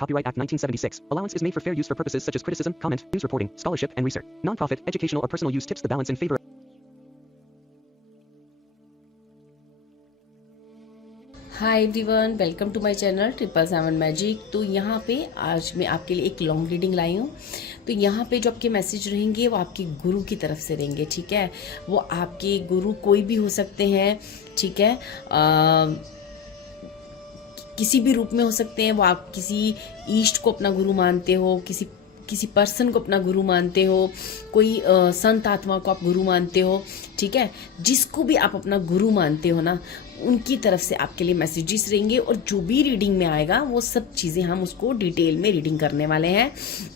Copyright Act 1976. Allowance is made for fair use for purposes such as criticism, comment, news reporting, scholarship, and research. Non-profit, educational, or personal use tips the balance in favor. Hi everyone, welcome to my channel 777 magic. तो यहाँ पे आज मैं आपके लिए एक long reading लाई हूँ। तो यहाँ पे जो आपके मैसेज रहेंगे वो आपके गुरु की तरफ से रहेंगे, ठीक है। वो आपके गुरु कोई भी हो सकते हैं, ठीक है। किसी भी रूप में हो सकते हैं। वो आप किसी ईष्ट को अपना गुरु मानते हो, किसी पर्सन को अपना गुरु मानते हो, कोई संत आत्मा को आप गुरु मानते हो, ठीक है। जिसको भी आप अपना गुरु मानते हो ना, उनकी तरफ से आपके लिए मैसेजेस रहेंगे। और जो भी रीडिंग में आएगा वो सब चीज़ें हम उसको डिटेल में रीडिंग करने वाले हैं।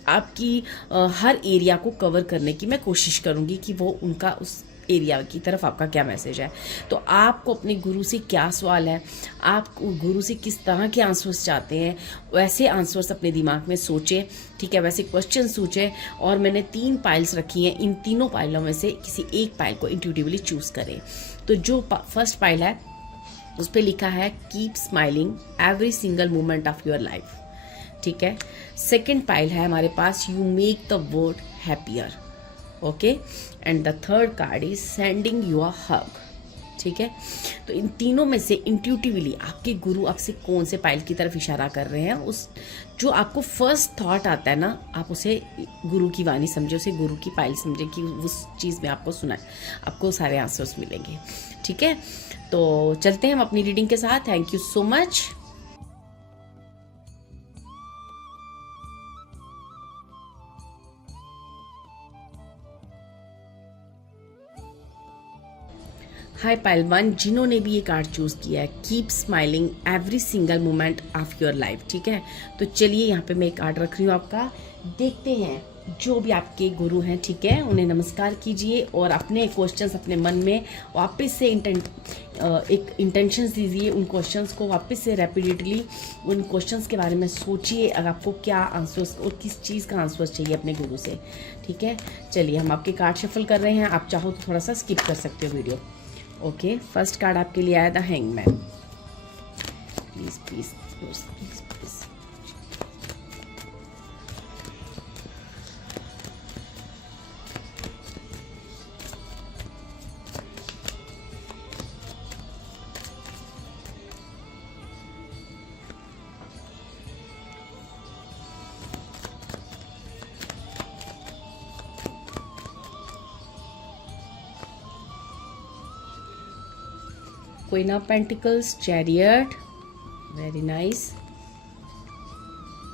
आपकी हर एरिया को कवर करने की मैं कोशिश करूँगी कि वो उनका उस एरिया की तरफ आपका क्या मैसेज है। तो आपको अपने गुरु से क्या सवाल है, आप गुरु से किस तरह के आंसर्स चाहते हैं, वैसे आंसर्स अपने दिमाग में सोचें, ठीक है। वैसे क्वेश्चन सोचें। और मैंने 3 पाइल्स रखी हैं, इन तीनों पाइलों में से किसी एक पाइल को इंट्यूटिवली चूज करें। तो जो फर्स्ट पाइल है उस पर लिखा है keep smiling every single moment of your life, ठीक है। सेकेंड पाइल है हमारे पास you make the world happier, okay. And the third card is sending you a hug, ठीक है। तो इन तीनों में से इंट्यूटिवली आपके गुरु आपसे कौन से पाइल की तरफ इशारा कर रहे हैं, उस जो आपको फर्स्ट थॉट आता है ना, आप उसे गुरु की वाणी समझे, उसे गुरु की पाइल समझे कि उस चीज़ में आपको सुना है, आपको सारे आंसर्स मिलेंगे, ठीक है। तो चलते हैं हम अपनी रीडिंग के साथ। Thank you so much. Hi pile 1, जिन्होंने भी ये कार्ड चूज किया है, keep smiling every single moment of your life, ठीक है। तो चलिए यहाँ पे मैं एक कार्ड रख रही हूँ आपका, देखते हैं जो भी आपके गुरु हैं, ठीक है। उन्हें नमस्कार कीजिए और अपने क्वेश्चंस अपने मन में वापस से एक इंटेंशंस दीजिए। उन क्वेश्चंस को वापस से रैपिडली उन क्वेश्चंस के बारे में सोचिए, अगर आपको क्या आंसर्स और किस चीज़ का आंसर्स चाहिए अपने गुरु से, ठीक है। चलिए हम आपके कार्ड शफल कर रहे हैं, आप चाहो तो थोड़ा सा स्किप कर सकते हो वीडियो, ओके। फर्स्ट कार्ड आपके लिए आया the hangman. Please please please please please. Queen of Pentacles, Chariot, very nice.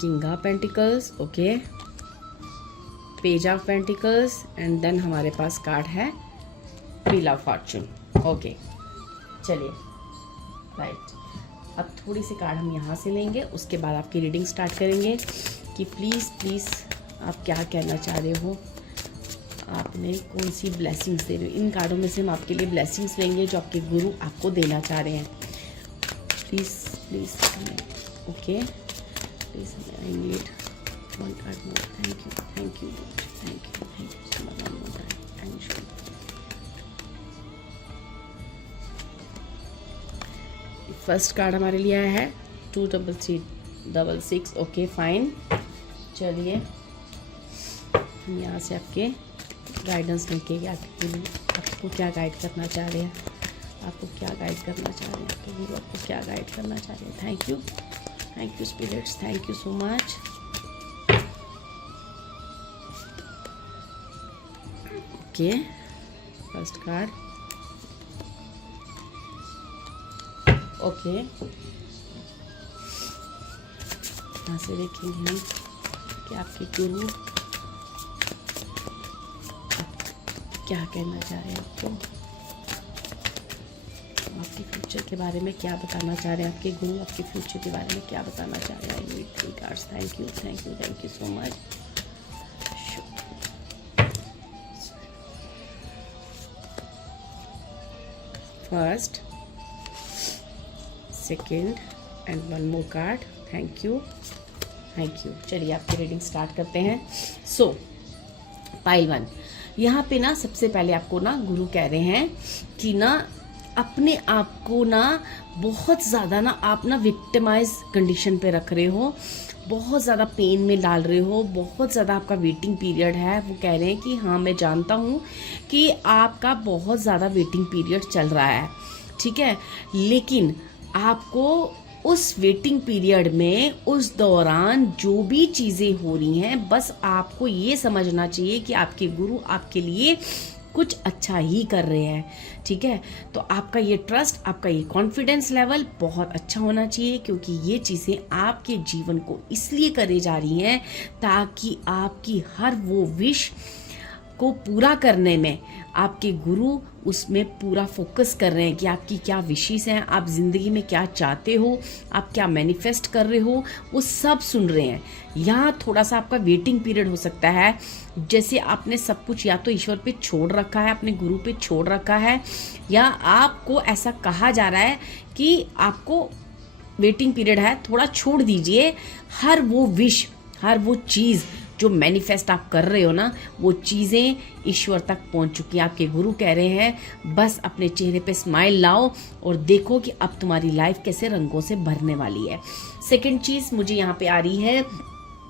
King of Pentacles, okay. Page of Pentacles, and then हमारे पास कार्ड है Wheel of Fortune, okay. चलिए, right. अब थोड़ी C card हम यहाँ से लेंगे, उसके बाद आपकी रीडिंग स्टार्ट करेंगे कि प्लीज़ प्लीज़ आप क्या कहना चाह रहे हो, आपने कौन सी ब्लेसिंग्स दे रहे हो। इन कार्डों में से हम आपके लिए ब्लेसिंग्स लेंगे जो आपके गुरु आपको देना चाह रहे हैं। Please please, okay please, I need 1 card more. Thank you thank you thank you thank you so much. 1 more time, thank you. First card हमारे लिए आया है 2 3 3 6, ओके फाइन। चलिए हम यहाँ से आपके गाइडेंस लेके आपको क्या गाइड करना चाह रहे हैं, आपको क्या गाइड करना चाह रहे हैं, आपके गुरु आपको क्या गाइड करना चाह रहे हैं। Thank you spirits, thank you so much. Okay, first card, okay. यहाँ से देखेंगे हम कि आपके गुरु क्या कहना चाह रहे हैं, आपको आपके फ्यूचर के बारे में क्या बताना चाह रहे हैं, आपके गुरु आपके फ्यूचर के बारे में क्या बताना चाह रहे हैं। I need 3 cards. Thank you so much. First, second and 1 more card. Thank you. चलिए आपकी रीडिंग स्टार्ट करते हैं। सो पाइल 1, यहाँ पे ना सबसे पहले आपको ना गुरु कह रहे हैं कि ना अपने आप को ना बहुत ज़्यादा ना आप ना विक्टिमाइज कंडीशन पे रख रहे हो, बहुत ज़्यादा पेन में डाल रहे हो, बहुत ज़्यादा आपका वेटिंग पीरियड है। वो कह रहे हैं कि हाँ मैं जानता हूँ कि आपका बहुत ज़्यादा वेटिंग पीरियड चल रहा है, ठीक है, लेकिन आपको उस वेटिंग पीरियड में उस दौरान जो भी चीज़ें हो रही हैं, बस आपको ये समझना चाहिए कि आपके गुरु आपके लिए कुछ अच्छा ही कर रहे हैं, ठीक है। तो आपका ये ट्रस्ट, आपका ये कॉन्फिडेंस लेवल बहुत अच्छा होना चाहिए, क्योंकि ये चीज़ें आपके जीवन को इसलिए करे जा रही हैं ताकि आपकी हर वो विश को पूरा करने में आपके गुरु उसमें पूरा फोकस कर रहे हैं कि आपकी क्या विशेष हैं, आप ज़िंदगी में क्या चाहते हो, आप क्या मैनिफेस्ट कर रहे हो, वो सब सुन रहे हैं। यहाँ थोड़ा सा आपका वेटिंग पीरियड हो सकता है, जैसे आपने सब कुछ या तो ईश्वर पे छोड़ रखा है, अपने गुरु पे छोड़ रखा है, या आपको ऐसा कहा जा रहा है कि आपको वेटिंग पीरियड है, थोड़ा छोड़ दीजिए। हर वो विश, हर वो चीज़ जो मैनिफेस्ट आप कर रहे हो ना, वो चीज़ें ईश्वर तक पहुंच चुकी हैं। आपके गुरु कह रहे हैं बस अपने चेहरे पे स्माइल लाओ और देखो कि अब तुम्हारी लाइफ कैसे रंगों से भरने वाली है। सेकंड चीज़ मुझे यहाँ पे आ रही है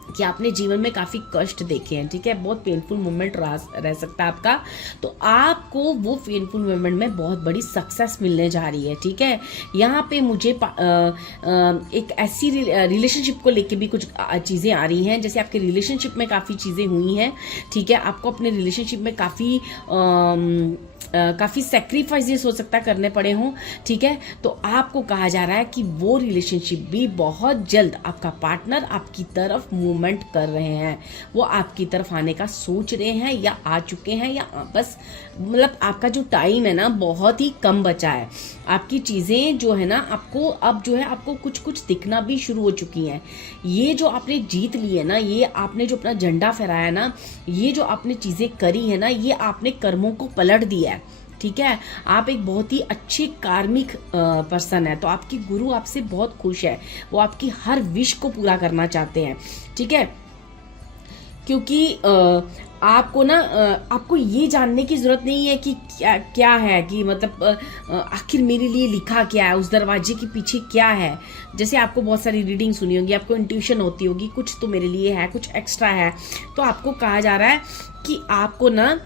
कि आपने जीवन में काफ़ी कष्ट देखे हैं, ठीक है, बहुत पेनफुल मोमेंट रह सकता है आपका, तो आपको वो पेनफुल मोमेंट में बहुत बड़ी सक्सेस मिलने जा रही है, ठीक है। यहाँ पे मुझे एक ऐसी रिलेशनशिप को लेके भी कुछ चीज़ें आ रही हैं, जैसे आपके रिलेशनशिप में काफ़ी चीज़ें हुई हैं, ठीक है, आपको अपने रिलेशनशिप में काफ़ी सेक्रीफाइसेस हो सकता है करने पड़े हों, ठीक है। तो आपको कहा जा रहा है कि वो रिलेशनशिप भी बहुत जल्द आपका पार्टनर आपकी तरफ मूवमेंट कर रहे हैं, वो आपकी तरफ आने का सोच रहे हैं या आ चुके हैं, या बस मतलब आपका जो टाइम है ना बहुत ही कम बचा है। आपकी चीज़ें जो है ना आपको अब जो है आपको कुछ कुछ दिखना भी शुरू हो चुकी हैं। ये जो आपने जीत ली है ना, ये आपने जो अपना झंडा फहराया ना, ये जो आपने चीज़ें करी है ना, ये आपने कर्मों को पलट दिया है, ठीक है। आप एक बहुत ही अच्छे कार्मिक पर्सन है, तो आपकी गुरु आपसे बहुत खुश है, वो आपकी हर विश को पूरा करना चाहते हैं, ठीक है। क्योंकि आपको ना आपको ये जानने की जरूरत नहीं है कि क्या है, कि मतलब आखिर मेरे लिए लिखा क्या है, उस दरवाजे के पीछे क्या है। जैसे आपको बहुत सारी रीडिंग सुनी होगी, आपको इंट्यूशन होती होगी, कुछ तो मेरे लिए है, कुछ एक्स्ट्रा है। तो आपको कहा जा रहा है कि आपको ना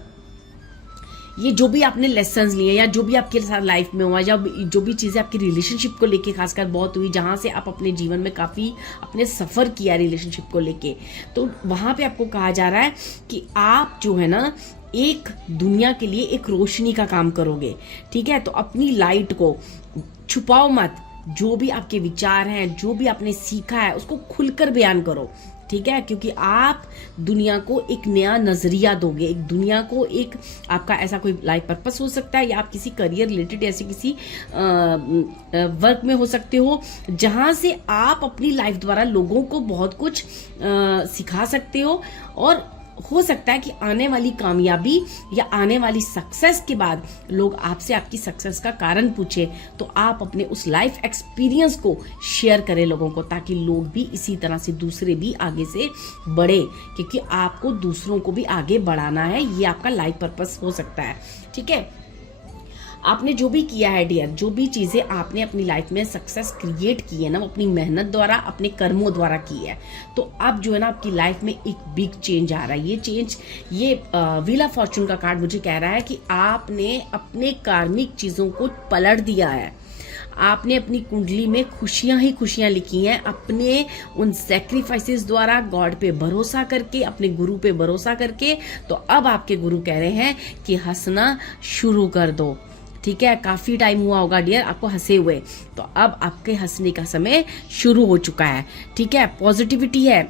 ये जो भी आपने लेसन्स लिए या जो भी आपके साथ लाइफ में हुआ, या जो भी चीज़ें आपकी रिलेशनशिप को लेके खासकर बहुत हुई, जहाँ से आप अपने जीवन में काफ़ी अपने सफ़र किया रिलेशनशिप को लेके, तो वहाँ पे आपको कहा जा रहा है कि आप जो है ना एक दुनिया के लिए एक रोशनी का काम करोगे, ठीक है। तो अपनी लाइट को छुपाओ मत, जो भी आपके विचार हैं, जो भी आपने सीखा है, उसको खुलकर बयान करो, ठीक है। क्योंकि आप दुनिया को एक नया नजरिया दोगे, एक दुनिया को एक आपका ऐसा कोई लाइफ पर्पस हो सकता है, या आप किसी करियर रिलेटेड ऐसे किसी वर्क में हो सकते हो, जहां से आप अपनी लाइफ द्वारा लोगों को बहुत कुछ सिखा सकते हो सकता है कि आने वाली कामयाबी या आने वाली सक्सेस के बाद लोग आपसे आपकी सक्सेस का कारण पूछे, तो आप अपने उस लाइफ एक्सपीरियंस को शेयर करें लोगों को, ताकि लोग भी इसी तरह से दूसरे भी आगे से बढ़े, क्योंकि आपको दूसरों को भी आगे बढ़ाना है। ये आपका लाइफ पर्पस हो सकता है, ठीक है। आपने जो भी किया है डियर, जो भी चीज़ें आपने अपनी लाइफ में सक्सेस क्रिएट की है ना, वो अपनी मेहनत द्वारा, अपने कर्मों द्वारा की है। तो अब जो है ना आपकी लाइफ में एक बिग चेंज आ रहा है। ये चेंज, ये व्हील ऑफ फॉर्चून का कार्ड मुझे कह रहा है कि आपने अपने कार्मिक चीज़ों को पलट दिया है। आपने अपनी कुंडली में खुशियां ही खुशियां लिखी हैं, अपने उन सेक्रीफाइसेस द्वारा, गॉड पे भरोसा करके, अपने गुरु पे भरोसा करके। तो अब आपके गुरु कह रहे हैं कि हंसना शुरू कर दो, ठीक है। काफ़ी टाइम हुआ होगा डियर आपको हंसे हुए, तो अब आपके हंसने का समय शुरू हो चुका है, ठीक है। पॉजिटिविटी है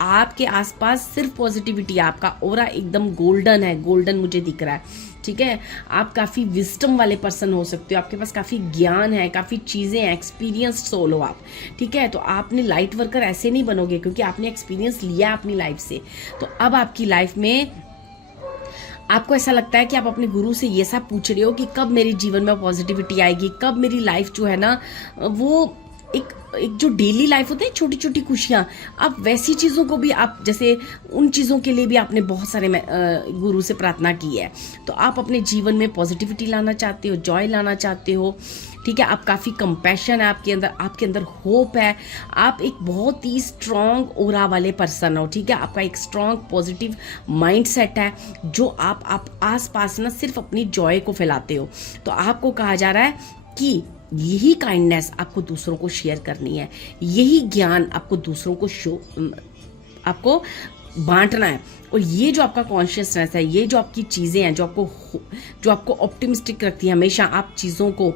आपके आसपास, सिर्फ पॉजिटिविटी। आपका ऑरा एकदम गोल्डन है, गोल्डन मुझे दिख रहा है, ठीक है। आप काफ़ी विजडम वाले पर्सन हो सकते हो, आपके पास काफ़ी ज्ञान है, काफ़ी चीज़ें हैं, एक्सपीरियंस्ड सोल हो आप, ठीक है। तो आपने लाइट वर्कर ऐसे नहीं बनोगे, क्योंकि आपने एक्सपीरियंस लिया अपनी लाइफ से। तो अब आपकी लाइफ में आपको ऐसा लगता है कि आप अपने गुरु से ये सब पूछ रहे हो कि कब मेरे जीवन में पॉजिटिविटी आएगी, कब मेरी लाइफ जो है ना वो एक एक जो डेली लाइफ होता है छोटी छोटी खुशियाँ, आप वैसी चीज़ों को भी आप जैसे उन चीज़ों के लिए भी आपने बहुत सारे गुरु से प्रार्थना की है। तो आप अपने जीवन में पॉजिटिविटी लाना चाहते हो, जॉय लाना चाहते हो, ठीक है। आप काफ़ी कंपैशन है आपके अंदर होप है, आप एक बहुत ही स्ट्रॉन्ग ओरा वाले पर्सन हो, ठीक है। आपका एक स्ट्रॉन्ग पॉजिटिव माइंड सेट है जो आप आस पास ना सिर्फ अपनी जॉय को फैलाते हो। तो आपको कहा जा रहा है कि यही काइंडनेस आपको दूसरों को शेयर करनी है, यही ज्ञान आपको दूसरों को आपको बांटना है। और ये जो आपका कॉन्शियसनेस है, ये जो आपकी चीज़ें हैं जो आपको ऑप्टिमिस्टिक रखती है, हमेशा आप चीज़ों को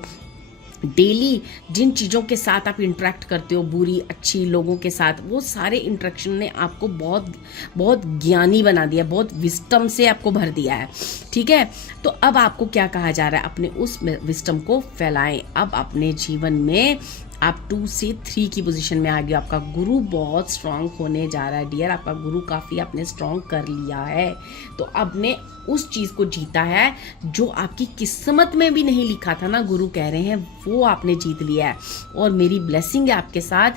डेली जिन चीज़ों के साथ आप इंटरेक्ट करते हो, बुरी अच्छी लोगों के साथ, वो सारे इंटरेक्शन ने आपको बहुत बहुत ज्ञानी बना दिया, बहुत विस्टम से आपको भर दिया है, ठीक है। तो अब आपको क्या कहा जा रहा है, अपने उस विस्टम को फैलाएं। अब अपने जीवन में आप 2 से 3 की पोजीशन में आ गए। आपका गुरु बहुत स्ट्रांग होने जा रहा है डियर, आपका गुरु काफ़ी आपने स्ट्रांग कर लिया है। तो आपने उस चीज़ को जीता है जो आपकी किस्मत में भी नहीं लिखा था ना, गुरु कह रहे हैं वो आपने जीत लिया है। और मेरी ब्लेसिंग है आपके साथ,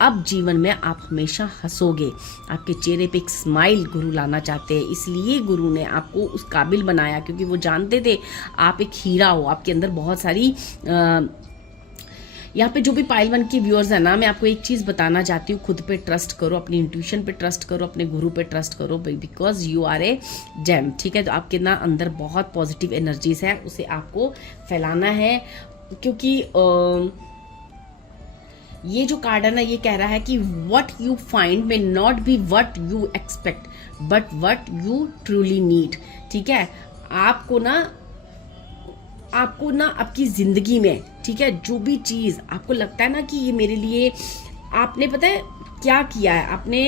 अब जीवन में आप हमेशा हंसोगे, आपके चेहरे पे एक स्माइल गुरु लाना चाहते हैं। इसलिए गुरु ने आपको उस काबिल बनाया, क्योंकि वो जानते थे आप एक हीरा हो, आपके अंदर बहुत सारी यहाँ पे जो भी पाइल 1 के व्यूअर्स है ना, मैं आपको एक चीज़ बताना चाहती हूँ, खुद पे ट्रस्ट करो, अपनी इंट्यूशन पे ट्रस्ट करो, अपने गुरु पे ट्रस्ट करो, because you are a gem, ठीक है। तो आपके ना अंदर बहुत पॉजिटिव एनर्जीज है, उसे आपको फैलाना है। क्योंकि ये जो कार्ड है ना, ये कह रहा है कि what you find may not be what you expect but what you truly need, ठीक है। आपको ना आपकी जिंदगी में, ठीक है, जो भी चीज आपको लगता है ना कि ये मेरे लिए, आपने पता है क्या किया है, आपने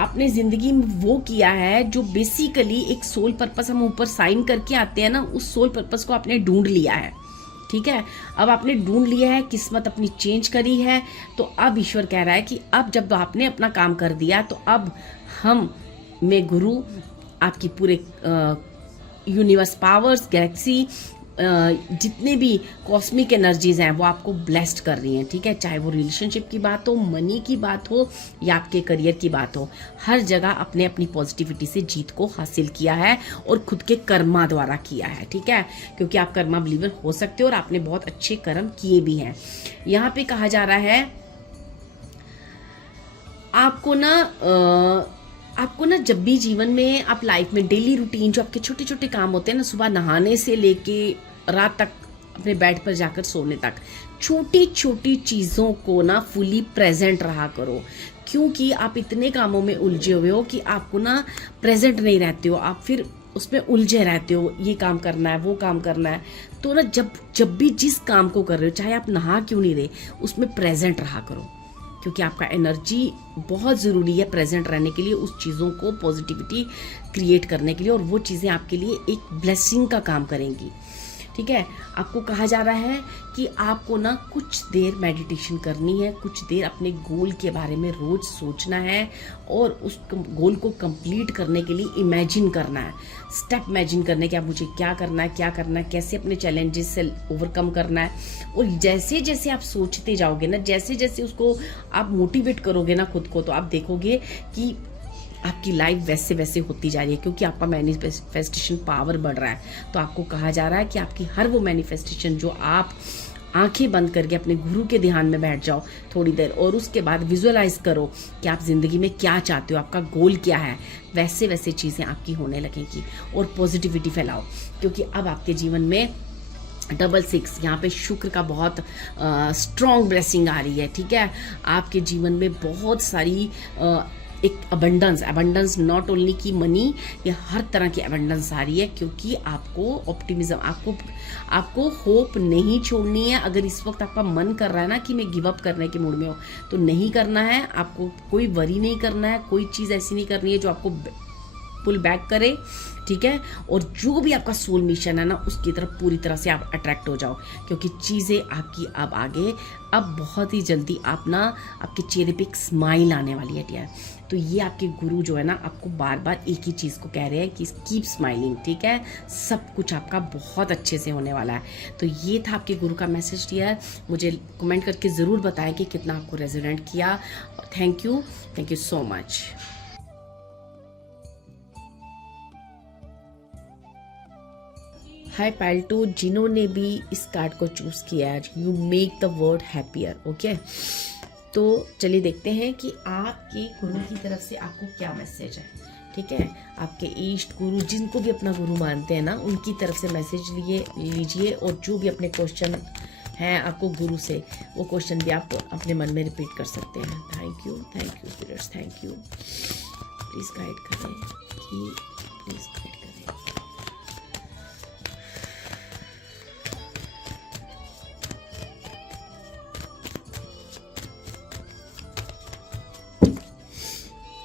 अपने जिंदगी में वो किया है जो बेसिकली एक सोल पर्पस हम ऊपर साइन करके आते हैं ना, उस सोल पर्पस को आपने ढूंढ लिया है, ठीक है। अब आपने ढूंढ लिया है, किस्मत अपनी चेंज करी है। तो अब ईश्वर कह रहा है कि अब जब आपने अपना काम कर दिया, तो अब मैं गुरु आपकी पूरे यूनिवर्स पावर्स, गैलेक्सी, जितने भी कॉस्मिक एनर्जीज हैं वो आपको ब्लेस्ड कर रही हैं, ठीक है। चाहे वो रिलेशनशिप की बात हो, मनी की बात हो, या आपके करियर की बात हो, हर जगह आपने अपनी पॉजिटिविटी से जीत को हासिल किया है और खुद के कर्मा द्वारा किया है, ठीक है। क्योंकि आप कर्मा बिलीवर हो सकते हो और आपने बहुत अच्छे कर्म किए भी हैं। यहाँ पे कहा जा रहा है आपको ना जब भी जीवन में आप लाइफ में डेली रूटीन जो आपके छोटे छोटे काम होते हैं ना, सुबह नहाने से लेके रात तक अपने बेड पर जाकर सोने तक, छोटी छोटी चीज़ों को ना फुली प्रेजेंट रहा करो। क्योंकि आप इतने कामों में उलझे हुए हो कि आपको ना प्रेजेंट नहीं रहते हो, आप फिर उसमें उलझे रहते हो, ये काम करना है, वो काम करना है। तो ना जब भी जिस काम को कर रहे हो, चाहे आप नहा क्यों नहीं रहे, उसमें प्रेजेंट रहा करो, क्योंकि आपका एनर्जी बहुत ज़रूरी है प्रेजेंट रहने के लिए, उस चीज़ों को पॉजिटिविटी क्रिएट करने के लिए, और वो चीज़ें आपके लिए एक ब्लेसिंग का काम करेंगी, ठीक है। आपको कहा जा रहा है कि आपको ना कुछ देर मेडिटेशन करनी है, कुछ देर अपने गोल के बारे में रोज सोचना है, और उस गोल को कंप्लीट करने के लिए इमेजिन करना है, स्टेप इमेजिन करने के आप मुझे क्या करना है, कैसे अपने चैलेंजेस से ओवरकम करना है। और जैसे जैसे आप सोचते जाओगे ना, जैसे जैसे उसको आप मोटिवेट करोगे ना खुद को, तो आप देखोगे कि आपकी लाइफ वैसे वैसे होती जा रही है, क्योंकि आपका मैनिफेस्टेशन पावर बढ़ रहा है। तो आपको कहा जा रहा है कि आपकी हर वो मैनिफेस्टेशन जो आप आंखें बंद करके अपने गुरु के ध्यान में बैठ जाओ थोड़ी देर, और उसके बाद विजुअलाइज करो कि आप जिंदगी में क्या चाहते हो, आपका गोल क्या है, वैसे वैसे चीज़ें आपकी होने लगेंगी। और पॉजिटिविटी फैलाओ, क्योंकि अब आपके जीवन में 66 यहाँ पे शुक्र का बहुत स्ट्रॉन्ग ब्लेसिंग आ रही है, ठीक है। आपके जीवन में बहुत सारी एक अबंडेंस नॉट ओनली की मनी, ये हर तरह की अबंडेंस आ रही है, क्योंकि आपको ऑप्टिमिज्म, आपको होप नहीं छोड़नी है। अगर इस वक्त आपका मन कर रहा है ना कि मैं गिव अप करने के मूड में हो, तो नहीं करना है, आपको कोई वरी नहीं करना है, कोई चीज़ ऐसी नहीं करनी है जो आपको पुल बैक करे, ठीक है। और जो भी आपका सोल मिशन है ना, उसकी तरफ पूरी तरह से आप अट्रैक्ट हो जाओ, क्योंकि चीज़ें आपकी अब बहुत ही जल्दी आप ना, आपके चेहरे पे एक स्माइल आने वाली है डियर। तो ये आपके गुरु जो है ना आपको बार बार एक ही चीज़ को कह रहे हैं कि कीप स्माइलिंग, ठीक है, सब कुछ आपका बहुत अच्छे से होने वाला है। तो ये था आपके गुरु का मैसेज डियर। मुझे कमेंट करके ज़रूर बताएं कि कितना आपको रेजोनेट किया। Thank you so much. Hi pile two, जिन्होंने भी इस कार्ड को चूज किया है, you make the world happier. Okay, तो चलिए देखते हैं कि आपके गुरु की तरफ से आपको क्या मैसेज है। ठीक है, आपके इष्ट गुरु, जिनको भी अपना गुरु मानते हैं ना, उनकी तरफ से मैसेज लीजिए और जो भी अपने क्वेश्चन हैं आपको गुरु से, वो क्वेश्चन भी आप अपने मन में रिपीट कर सकते हैं। Thank you spirits, thank you. Please guide करें कि प्लीज़ गाइड करें।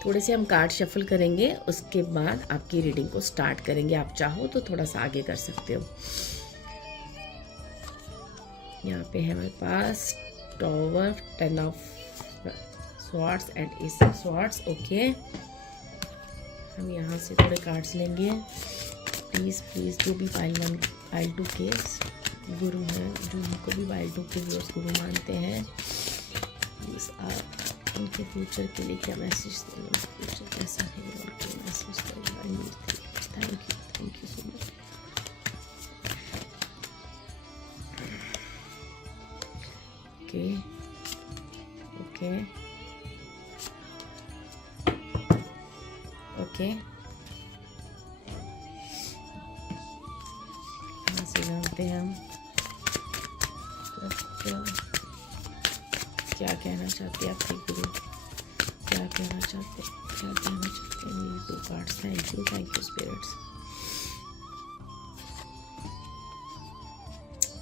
थोड़े से हम कार्ड शफल करेंगे, उसके बाद आपकी रीडिंग को स्टार्ट करेंगे। आप चाहो तो थोड़ा सा आगे कर सकते हो। यहाँ पे है हमारे पास tower, 10 of swords and ace of swords. Okay, हम यहाँ से थोड़े कार्ड्स लेंगे। प्लीज़ जो भी पाइल 1 पाइल 2 के गुरु हैं, जो उनको भी पाइल 2 के व्यूअर्स गुरु मानते हैं, प्लीज़ आप उनके फ्यूचर के लिए क्या मैसेज देंगे, फ्यूचर कैसा है, उनके मैसेज देंगे। Thank you so much. Okay, यहाँ से जानते हैं हम क्या कहना चाहते हैं आपके गुरु, क्या कहना चाहते हैं मेरे 2 कार्ड्स। Thank you spirits.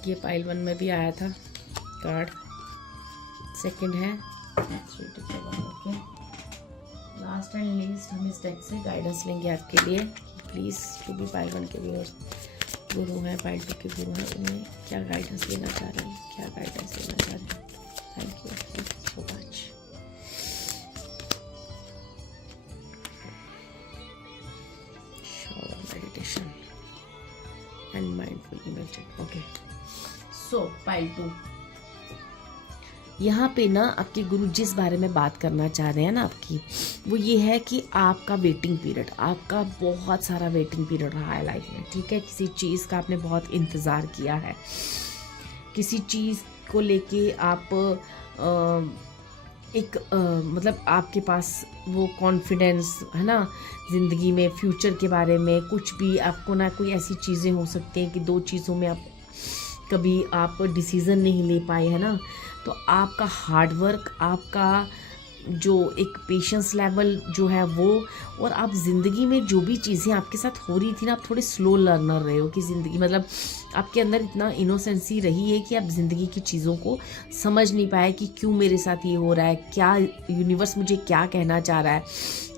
ये पाइल 1 में भी आया था कार्ड, सेकंड है। ओके, लास्ट एंड लीस्ट हम इस डेक से गाइडेंस लेंगे आपके लिए। प्लीज़ जो भी पाइल 1 के व्यूअर्स गुरु हैं, पाइल 2 के गुरु हैं, उन्हें क्या गाइडेंस लेना चाह रहे हैं, क्या गाइडेंस लेना चाह रहे हैं। Thank you so much. Shower meditation and mindful imaging. Okay, so pile 2, यहाँ पे ना आपके गुरु जिस बारे में बात करना चाह रहे हैं ना आपकी, वो ये है कि आपका वेटिंग पीरियड, आपका बहुत सारा वेटिंग पीरियड रहा है लाइफ में। ठीक है, किसी चीज़ का आपने बहुत इंतज़ार किया है, किसी चीज़ को लेके आप मतलब आपके पास वो कॉन्फिडेंस है ना, ज़िंदगी में फ्यूचर के बारे में कुछ भी आपको ना, कोई ऐसी चीज़ें हो सकती हैं कि 2 चीज़ों में आप कभी आप डिसीज़न नहीं ले पाए, है ना। तो आपका हार्ड वर्क, आपका जो एक पेशेंस लेवल जो है वो, और आप ज़िंदगी में जो भी चीज़ें आपके साथ हो रही थी ना, आप थोड़े स्लो लर्नर रहे हो कि ज़िंदगी, मतलब आपके अंदर इतना इनोसेंसी रही है कि आप ज़िंदगी की चीज़ों को समझ नहीं पाए कि क्यों मेरे साथ ये हो रहा है, क्या यूनिवर्स मुझे क्या कहना चाह रहा है।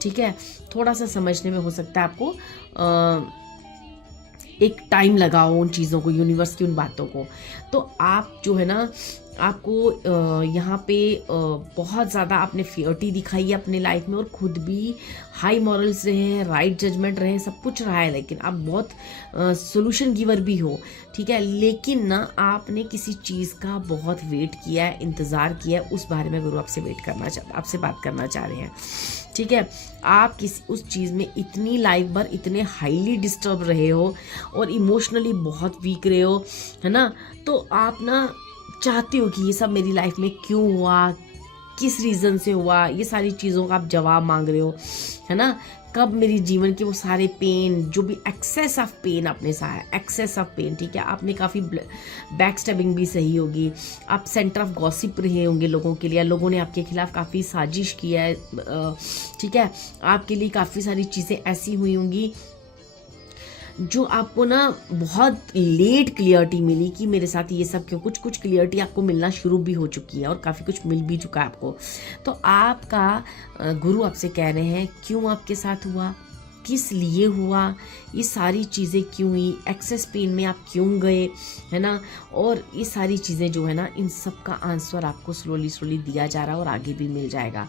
ठीक है, थोड़ा सा समझने में हो सकता है आपको एक टाइम लगाओ उन चीज़ों को, यूनिवर्स की उन बातों को। तो आप जो है ना, आपको यहाँ पे बहुत ज़्यादा आपने फियर्टी दिखाई है अपने लाइफ में, और खुद भी हाई मॉरल्स रहे हैं, राइट जजमेंट रहे हैं, सब कुछ रहा है, लेकिन आप बहुत सोल्यूशन गिवर भी हो। ठीक है, लेकिन ना आपने किसी चीज़ का बहुत वेट किया है, इंतज़ार किया है, उस बारे में गुरु आपसे आपसे बात करना चाह रहे हैं। ठीक है, आप उस चीज़ में इतनी लाइफ भर इतने हाईली डिस्टर्ब रहे हो और इमोशनली बहुत वीक रहे हो, है ना। तो आप ना चाहते हो कि ये सब मेरी लाइफ में क्यों हुआ, किस रीज़न से हुआ, ये सारी चीज़ों का आप जवाब मांग रहे हो, है ना। कब मेरी जीवन के वो सारे पेन, जो भी एक्सेस ऑफ पेन आपने सहा, एक्सेस ऑफ पेन, ठीक है, आपने काफ़ी बैक स्टैबिंग भी सही होगी, आप सेंटर ऑफ गॉसिप रहे होंगे लोगों के लिए, लोगों ने आपके खिलाफ काफ़ी साजिश किया है। ठीक है, आपके लिए काफ़ी सारी चीज़ें ऐसी हुई होंगी जो आपको ना बहुत लेट क्लियरिटी मिली कि मेरे साथ ये सब क्यों। कुछ क्लियरिटी आपको मिलना शुरू भी हो चुकी है और काफ़ी कुछ मिल भी चुका है आपको। तो आपका गुरु आपसे कह रहे हैं क्यों आपके साथ हुआ, किस लिए हुआ, ये सारी चीज़ें क्यों हुई, एक्सेस पेन में आप क्यों गए, है ना। और ये सारी चीज़ें जो है ना, इन सब का आंसर आपको स्लोली दिया जा रहा है और आगे भी मिल जाएगा।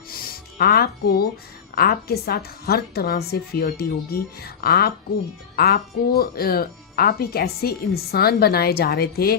आपको आपके साथ हर तरह से फियर्टी होगी। आपको आपको आप एक ऐसे इंसान बनाए जा रहे थे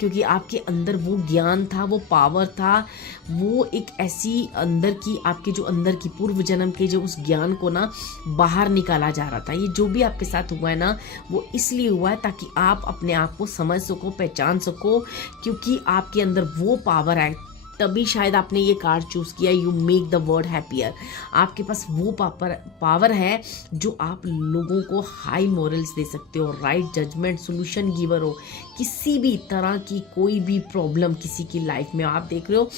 क्योंकि आपके अंदर वो ज्ञान था, वो पावर था, वो एक ऐसी अंदर की आपके जो अंदर की पूर्व जन्म के जो उस ज्ञान को ना बाहर निकाला जा रहा था। ये जो भी आपके साथ हुआ है ना, वो इसलिए हुआ है ताकि आप अपने आप को समझ सको, पहचान सको, क्योंकि आपके अंदर वो पावर है। तभी शायद आपने ये कार्ड चूज किया, you make the world happier. आपके पास वो पावर है जो आप लोगों को हाई मॉरल्स दे सकते हो, राइट जजमेंट, सोल्यूशन गिवर हो। किसी भी तरह की कोई भी प्रॉब्लम किसी की लाइफ में आप देख रहे हो,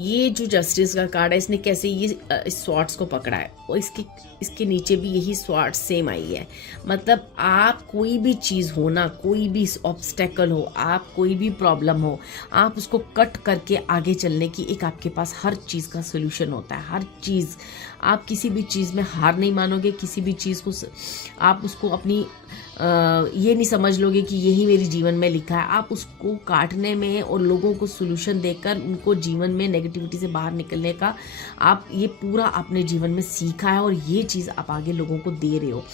ये जो जस्टिस का कार्ड है, इसने कैसे ये स्वॉर्ड्स को पकड़ा है और इसके नीचे भी यही स्वॉर्ड सेम आई है। मतलब आप कोई भी चीज़ हो ना, कोई भी ऑब्स्टेकल हो, आप कोई भी प्रॉब्लम हो, आप उसको कट करके आगे चलने की एक आपके पास हर चीज़ का सोल्यूशन होता है। हर चीज़, आप किसी भी चीज़ में हार नहीं मानोगे, किसी भी चीज़ को आप उसको अपनी ये नहीं समझ लोगे कि यही मेरी जीवन में लिखा है। आप उसको काटने में और लोगों को सोल्यूशन देकर उनको जीवन में नेगेटिविटी से बाहर निकलने का आप ये पूरा अपने जीवन में सीखा है और ये चीज़ आप आगे लोगों को दे रहे हो।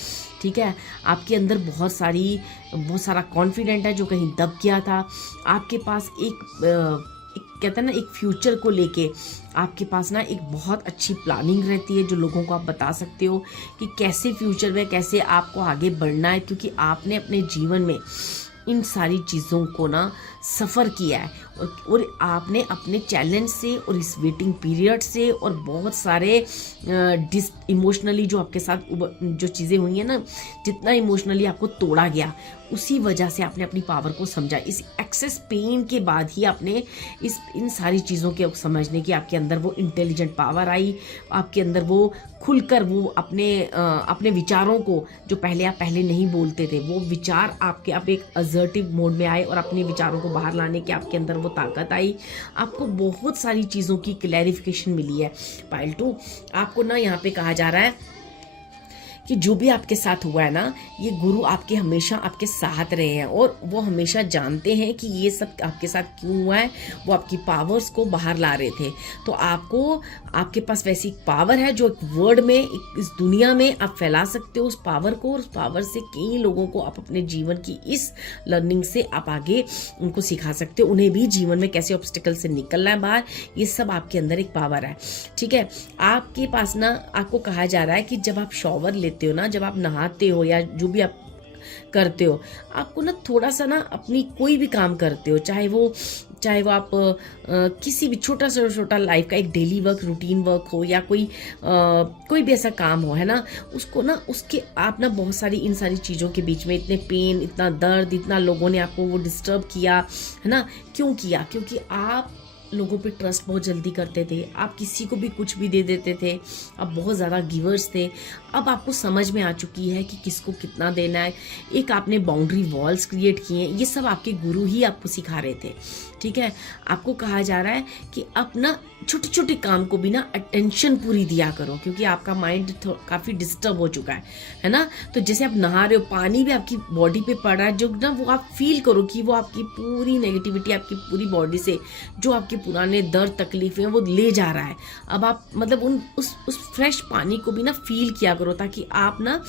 ठीक है, आपके अंदर बहुत सारा कॉन्फिडेंट है जो कहीं दब गया था। आपके पास एक कहते हैं ना, एक फ्यूचर को लेके आपके पास ना एक बहुत अच्छी प्लानिंग रहती है जो लोगों को आप बता सकते हो कि कैसे फ्यूचर में कैसे आपको आगे बढ़ना है, क्योंकि आपने अपने जीवन में इन सारी चीज़ों को ना सफ़र किया है और आपने अपने चैलेंज से और इस वेटिंग पीरियड से और बहुत सारे इमोशनली जो आपके साथ जो चीज़ें हुई हैं ना, जितना इमोशनली आपको तोड़ा गया, उसी वजह से आपने अपनी पावर को समझा। इस एक्सेस पेन के बाद ही आपने इन सारी चीज़ों के समझने की आपके अंदर वो इंटेलिजेंट पावर आई। आपके अंदर वो खुलकर वो अपने विचारों को, जो पहले नहीं बोलते थे, वो विचार आपके आप एक असर्टिव मोड में आए और अपने विचारों को बाहर लाने की आपके अंदर वो ताकत आई। आपको बहुत सारी चीज़ों की क्लैरिफिकेशन मिली है। पाइल 2, आपको ना यहाँ पे कहा जा रहा है कि जो भी आपके साथ हुआ है ना, ये गुरु आपके हमेशा आपके साथ रहे हैं और वो हमेशा जानते हैं कि ये सब आपके साथ क्यों हुआ है। वो आपकी पावर्स को बाहर ला रहे थे। तो आपके पास वैसी पावर है जो एक वर्ड में, इस दुनिया में आप फैला सकते हो उस पावर को, और उस पावर से कई लोगों को आप अपने जीवन की इस लर्निंग से आप आगे उनको सिखा सकते हो, उन्हें भी जीवन में कैसे ऑब्स्टिकल से निकलना है बाहर। ये सब आपके अंदर एक पावर है। ठीक है, आपके पास ना, आपको कहा जा रहा है कि जब आप शॉवर लेते हो ना, जब आप नहाते हो या जो भी आप करते हो, आपको ना थोड़ा सा ना अपनी कोई भी काम करते हो, चाहे वो आप किसी भी छोटा लाइफ का एक डेली वर्क, रूटीन वर्क हो या कोई भी ऐसा काम हो, है ना, उसको ना उसके आप ना बहुत सारी इन सारी चीज़ों के बीच में इतने पेन, इतना दर्द, इतना लोगों ने आपको वो डिस्टर्ब किया, है ना, क्यों किया? क्योंकि आप लोगों पे ट्रस्ट बहुत जल्दी करते थे, आप किसी को भी कुछ भी दे देते थे, आप बहुत ज़्यादा गिवर्स थे। अब आपको समझ में आ चुकी है कि किसको कितना देना है। एक आपने बाउंड्री वॉल्स क्रिएट किए हैं। ये सब आपके गुरु ही आपको सिखा रहे थे। ठीक है, आपको कहा जा रहा है कि अपना छोटे छोटे काम को भी ना अटेंशन पूरी दिया करो, क्योंकि आपका माइंड काफ़ी डिस्टर्ब हो चुका है ना। तो जैसे आप नहा रहे हो, पानी भी आपकी बॉडी पे पड़ रहा है, जो ना वो आप फील करो कि वो आपकी पूरी नेगेटिविटी आपकी पूरी बॉडी से, जो आपके पुराने दर्द तकलीफें वो ले जा रहा है। अब आप मतलब उस फ्रेश पानी को भी ना फील किया करो, ताकि आप ना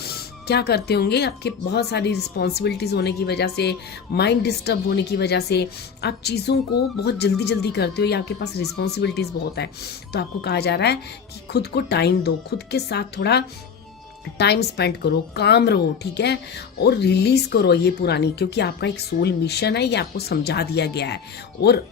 क्या करते होंगे, आपके बहुत सारी रिस्पॉन्सिबिलिटीज़ होने की वजह से, माइंड डिस्टर्ब होने की वजह से आप चीज़ों को बहुत जल्दी करते हो या आपके पास रिस्पॉन्सिबिलिटीज़ बहुत है। तो आपको कहा जा रहा है कि खुद को टाइम दो, खुद के साथ थोड़ा टाइम स्पेंड करो, काम रहो, ठीक है, और रिलीज करो ये पुरानी, क्योंकि आपका एक सोल मिशन है, ये आपको समझा दिया गया है। और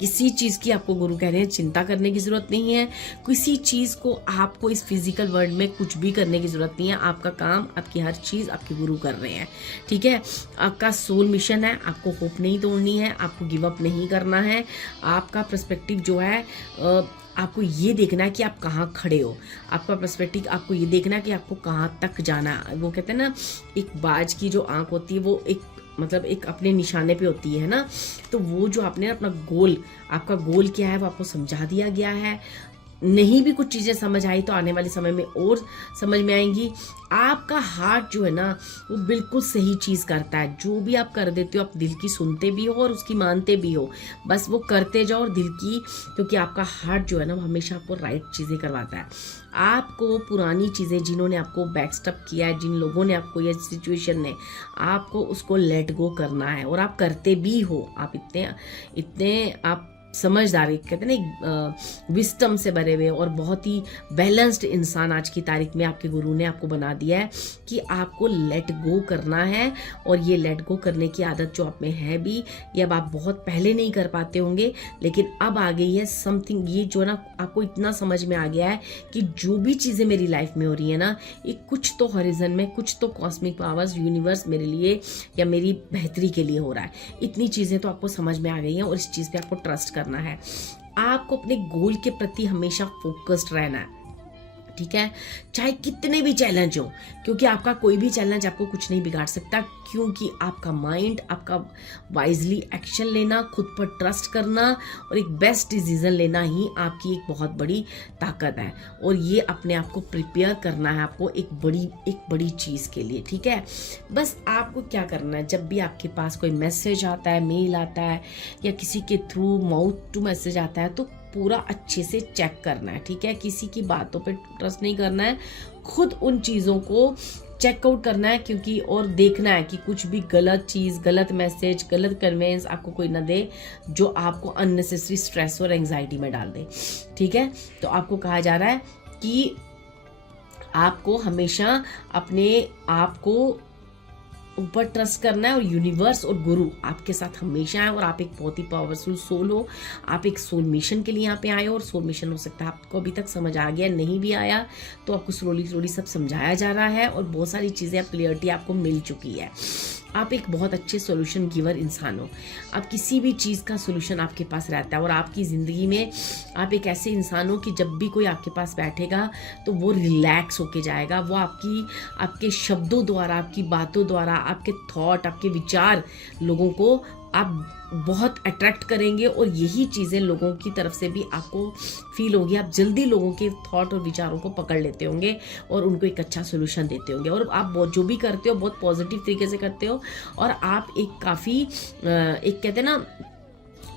किसी चीज़ की आपको गुरु कह रहे हैं चिंता करने की ज़रूरत नहीं है। किसी चीज़ को आपको इस फिजिकल वर्ल्ड में कुछ भी करने की ज़रूरत नहीं है। आपका काम, आपकी हर चीज़ आपके गुरु कर रहे हैं। ठीक है, आपका सोल मिशन है, आपको होप नहीं तोड़नी है, आपको गिव अप नहीं करना है। आपका पर्सपेक्टिव जो है, आपको ये देखना है कि आप कहाँ खड़े हो। आपका पर्सपेक्टिव आपको ये देखना है कि आपको कहाँ तक जाना है। वो कहते हैं ना, एक बाज की जो आँख होती है वो एक अपने निशाने पे होती है ना, तो वो जो आपने अपना गोल, आपका गोल क्या है वो आपको समझा दिया गया है। नहीं भी कुछ चीज़ें समझ आई तो आने वाले समय में और समझ में आएंगी। आपका हार्ट जो है ना वो बिल्कुल सही चीज़ करता है। जो भी आप कर देते हो आप दिल की सुनते भी हो और उसकी मानते भी हो, बस वो करते जाओ और दिल की, क्योंकि आपका हार्ट जो है ना वो हमेशा आपको राइट चीज़ें करवाता है। आपको पुरानी चीज़ें, जिन्होंने आपको बैकस्टप किया है, जिन लोगों ने आपको, या सिचुएशन ने, आपको उसको लेट गो करना है और आप करते भी हो। आप इतने आप समझदारी, कहते हैं ना, विस्टम से भरे हुए और बहुत ही बैलेंस्ड इंसान आज की तारीख में आपके गुरु ने आपको बना दिया है कि आपको लेट गो करना है। और ये लेट गो करने की आदत जो आप में है भी, ये अब आप बहुत पहले नहीं कर पाते होंगे, लेकिन अब आ गई है समथिंग। ये जो ना आपको इतना समझ में आ गया है कि जो भी चीज़ें मेरी लाइफ में हो रही है ना, ये कुछ तो हॉरिजन में, कुछ तो कॉस्मिक पावर्स, यूनिवर्स मेरे लिए या मेरी बेहतरी के लिए हो रहा है। इतनी चीज़ें तो आपको समझ में आ गई हैं और इस चीज़ पे आपको ट्रस्ट करना है। आपको अपने गोल के प्रति हमेशा फोकस्ड रहना है, ठीक है, चाहे कितने भी चैलेंज हो, क्योंकि आपका कोई भी चैलेंज आपको कुछ नहीं बिगाड़ सकता, क्योंकि आपका माइंड, आपका वाइजली एक्शन लेना, खुद पर ट्रस्ट करना और एक बेस्ट डिसीजन लेना ही आपकी एक बहुत बड़ी ताकत है। और ये अपने आप को प्रिपेयर करना है आपको एक बड़ी चीज़ के लिए, ठीक है। बस आपको क्या करना है, जब भी आपके पास कोई मैसेज आता है, मेल आता है या किसी के थ्रू माउथ टू मैसेज आता है, तो पूरा अच्छे से चेक करना है, ठीक है। किसी की बातों पे ट्रस्ट नहीं करना है, खुद उन चीज़ों को चेकआउट करना है, क्योंकि और देखना है कि कुछ भी गलत चीज़, गलत मैसेज, गलत कन्वेंस आपको कोई ना दे जो आपको अननेसेसरी स्ट्रेस और एंजाइटी में डाल दे, ठीक है। तो आपको कहा जा रहा है कि आपको हमेशा अपने आप को ऊपर ट्रस्ट करना है और यूनिवर्स और गुरु आपके साथ हमेशा है। और आप एक बहुत ही पावरफुल सोल हो, आप एक सोल मिशन के लिए यहाँ पे आए हो। और सोल मिशन हो सकता है आपको अभी तक समझ आ गया, नहीं भी आया तो आपको स्लोली सब समझाया जा रहा है और बहुत सारी चीज़ें, आप क्लियरिटी आपको मिल चुकी है। आप एक बहुत अच्छे सॉल्यूशन गिवर इंसान हो। आप किसी भी चीज़ का सॉल्यूशन आपके पास रहता है और आपकी ज़िंदगी में आप एक ऐसे इंसान हो कि जब भी कोई आपके पास बैठेगा तो वो रिलैक्स होके जाएगा। वो आपके शब्दों द्वारा, आपकी बातों द्वारा, आपके थॉट, आपके विचार लोगों को आप बहुत अट्रैक्ट करेंगे और यही चीज़ें लोगों की तरफ से भी आपको फील होगी। आप जल्दी लोगों के थॉट और विचारों को पकड़ लेते होंगे और उनको एक अच्छा सोल्यूशन देते होंगे। और आप जो भी करते हो बहुत पॉजिटिव तरीके से करते हो और आप एक काफ़ी एक कहते हैं ना,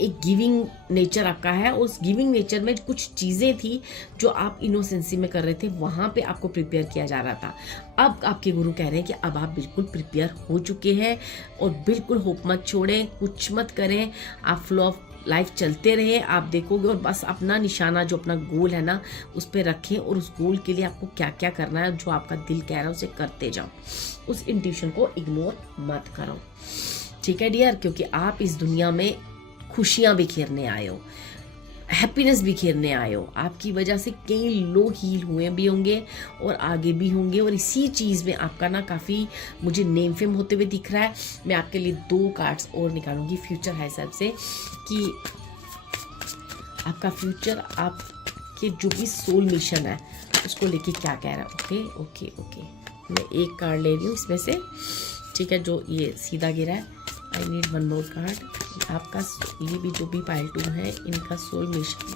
एक गिविंग नेचर आपका है। उस गिविंग नेचर में कुछ चीज़ें थी जो आप इनोसेंसी में कर रहे थे, वहाँ पे आपको प्रिपेयर किया जा रहा था। अब आपके गुरु कह रहे हैं कि अब आप बिल्कुल प्रिपेयर हो चुके हैं और बिल्कुल होप मत छोड़ें, कुछ मत करें, आप फ्लो ऑफ लाइफ चलते रहे, आप देखोगे। और बस अपना निशाना, जो अपना गोल है ना, उस पर रखें और उस गोल के लिए आपको क्या क्या करना है, जो आपका दिल कह रहा है उसे करते जाओ। उस इंट्यूशन को इग्नोर मत करो, ठीक है डियर, क्योंकि आप इस दुनिया में खुशियां बिखेरने आए हो, हैप्पीनेस बिखेरने आए हो। आपकी वजह से कई लोग हील हुए भी होंगे और आगे भी होंगे। और इसी चीज़ में आपका ना काफ़ी मुझे नेम फेम होते हुए दिख रहा है। मैं आपके लिए 2 कार्ड्स और निकालूंगी फ्यूचर हाई सेल्फ से कि आपका फ्यूचर, आपके जो भी सोल मिशन है उसको लेके क्या कह रहा है। ओके मैं एक कार्ड ले रही हूँ इसमें से, ठीक है, जो ये सीधा गिरा है। I need 1 more card. आपका ये भी जो भी पाइल 2 है, इनका सोल मिशन,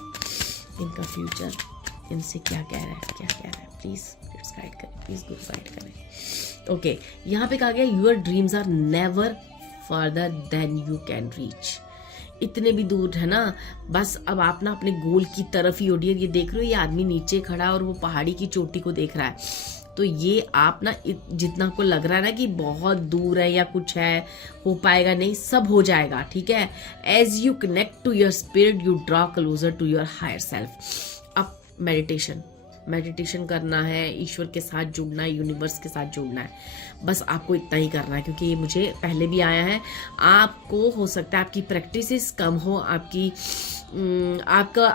इनका फ्यूचर, इनसे क्या कह रहा है, प्लीज़ गाइड करें, प्लीज़ गुड गाइड करें। ओके, यहाँ पे कहा गया your dreams are never further than you can reach. इतने भी दूर है ना, बस अब आप ना अपने गोल की तरफ ही हो। डियर, ये देख रहे हो, ये आदमी नीचे खड़ा और वो पहाड़ी की चोटी को देख रहा है। तो ये आप ना जितना को लग रहा है ना कि बहुत दूर है या कुछ है, हो पाएगा नहीं, सब हो जाएगा, ठीक है। As you connect to your spirit you draw closer to your higher self. अब मेडिटेशन करना है, ईश्वर के साथ जुड़ना है, यूनिवर्स के साथ जुड़ना है, बस आपको इतना ही करना है। क्योंकि ये मुझे पहले भी आया है। आपको हो सकता है आपकी प्रैक्टिसेस कम हो,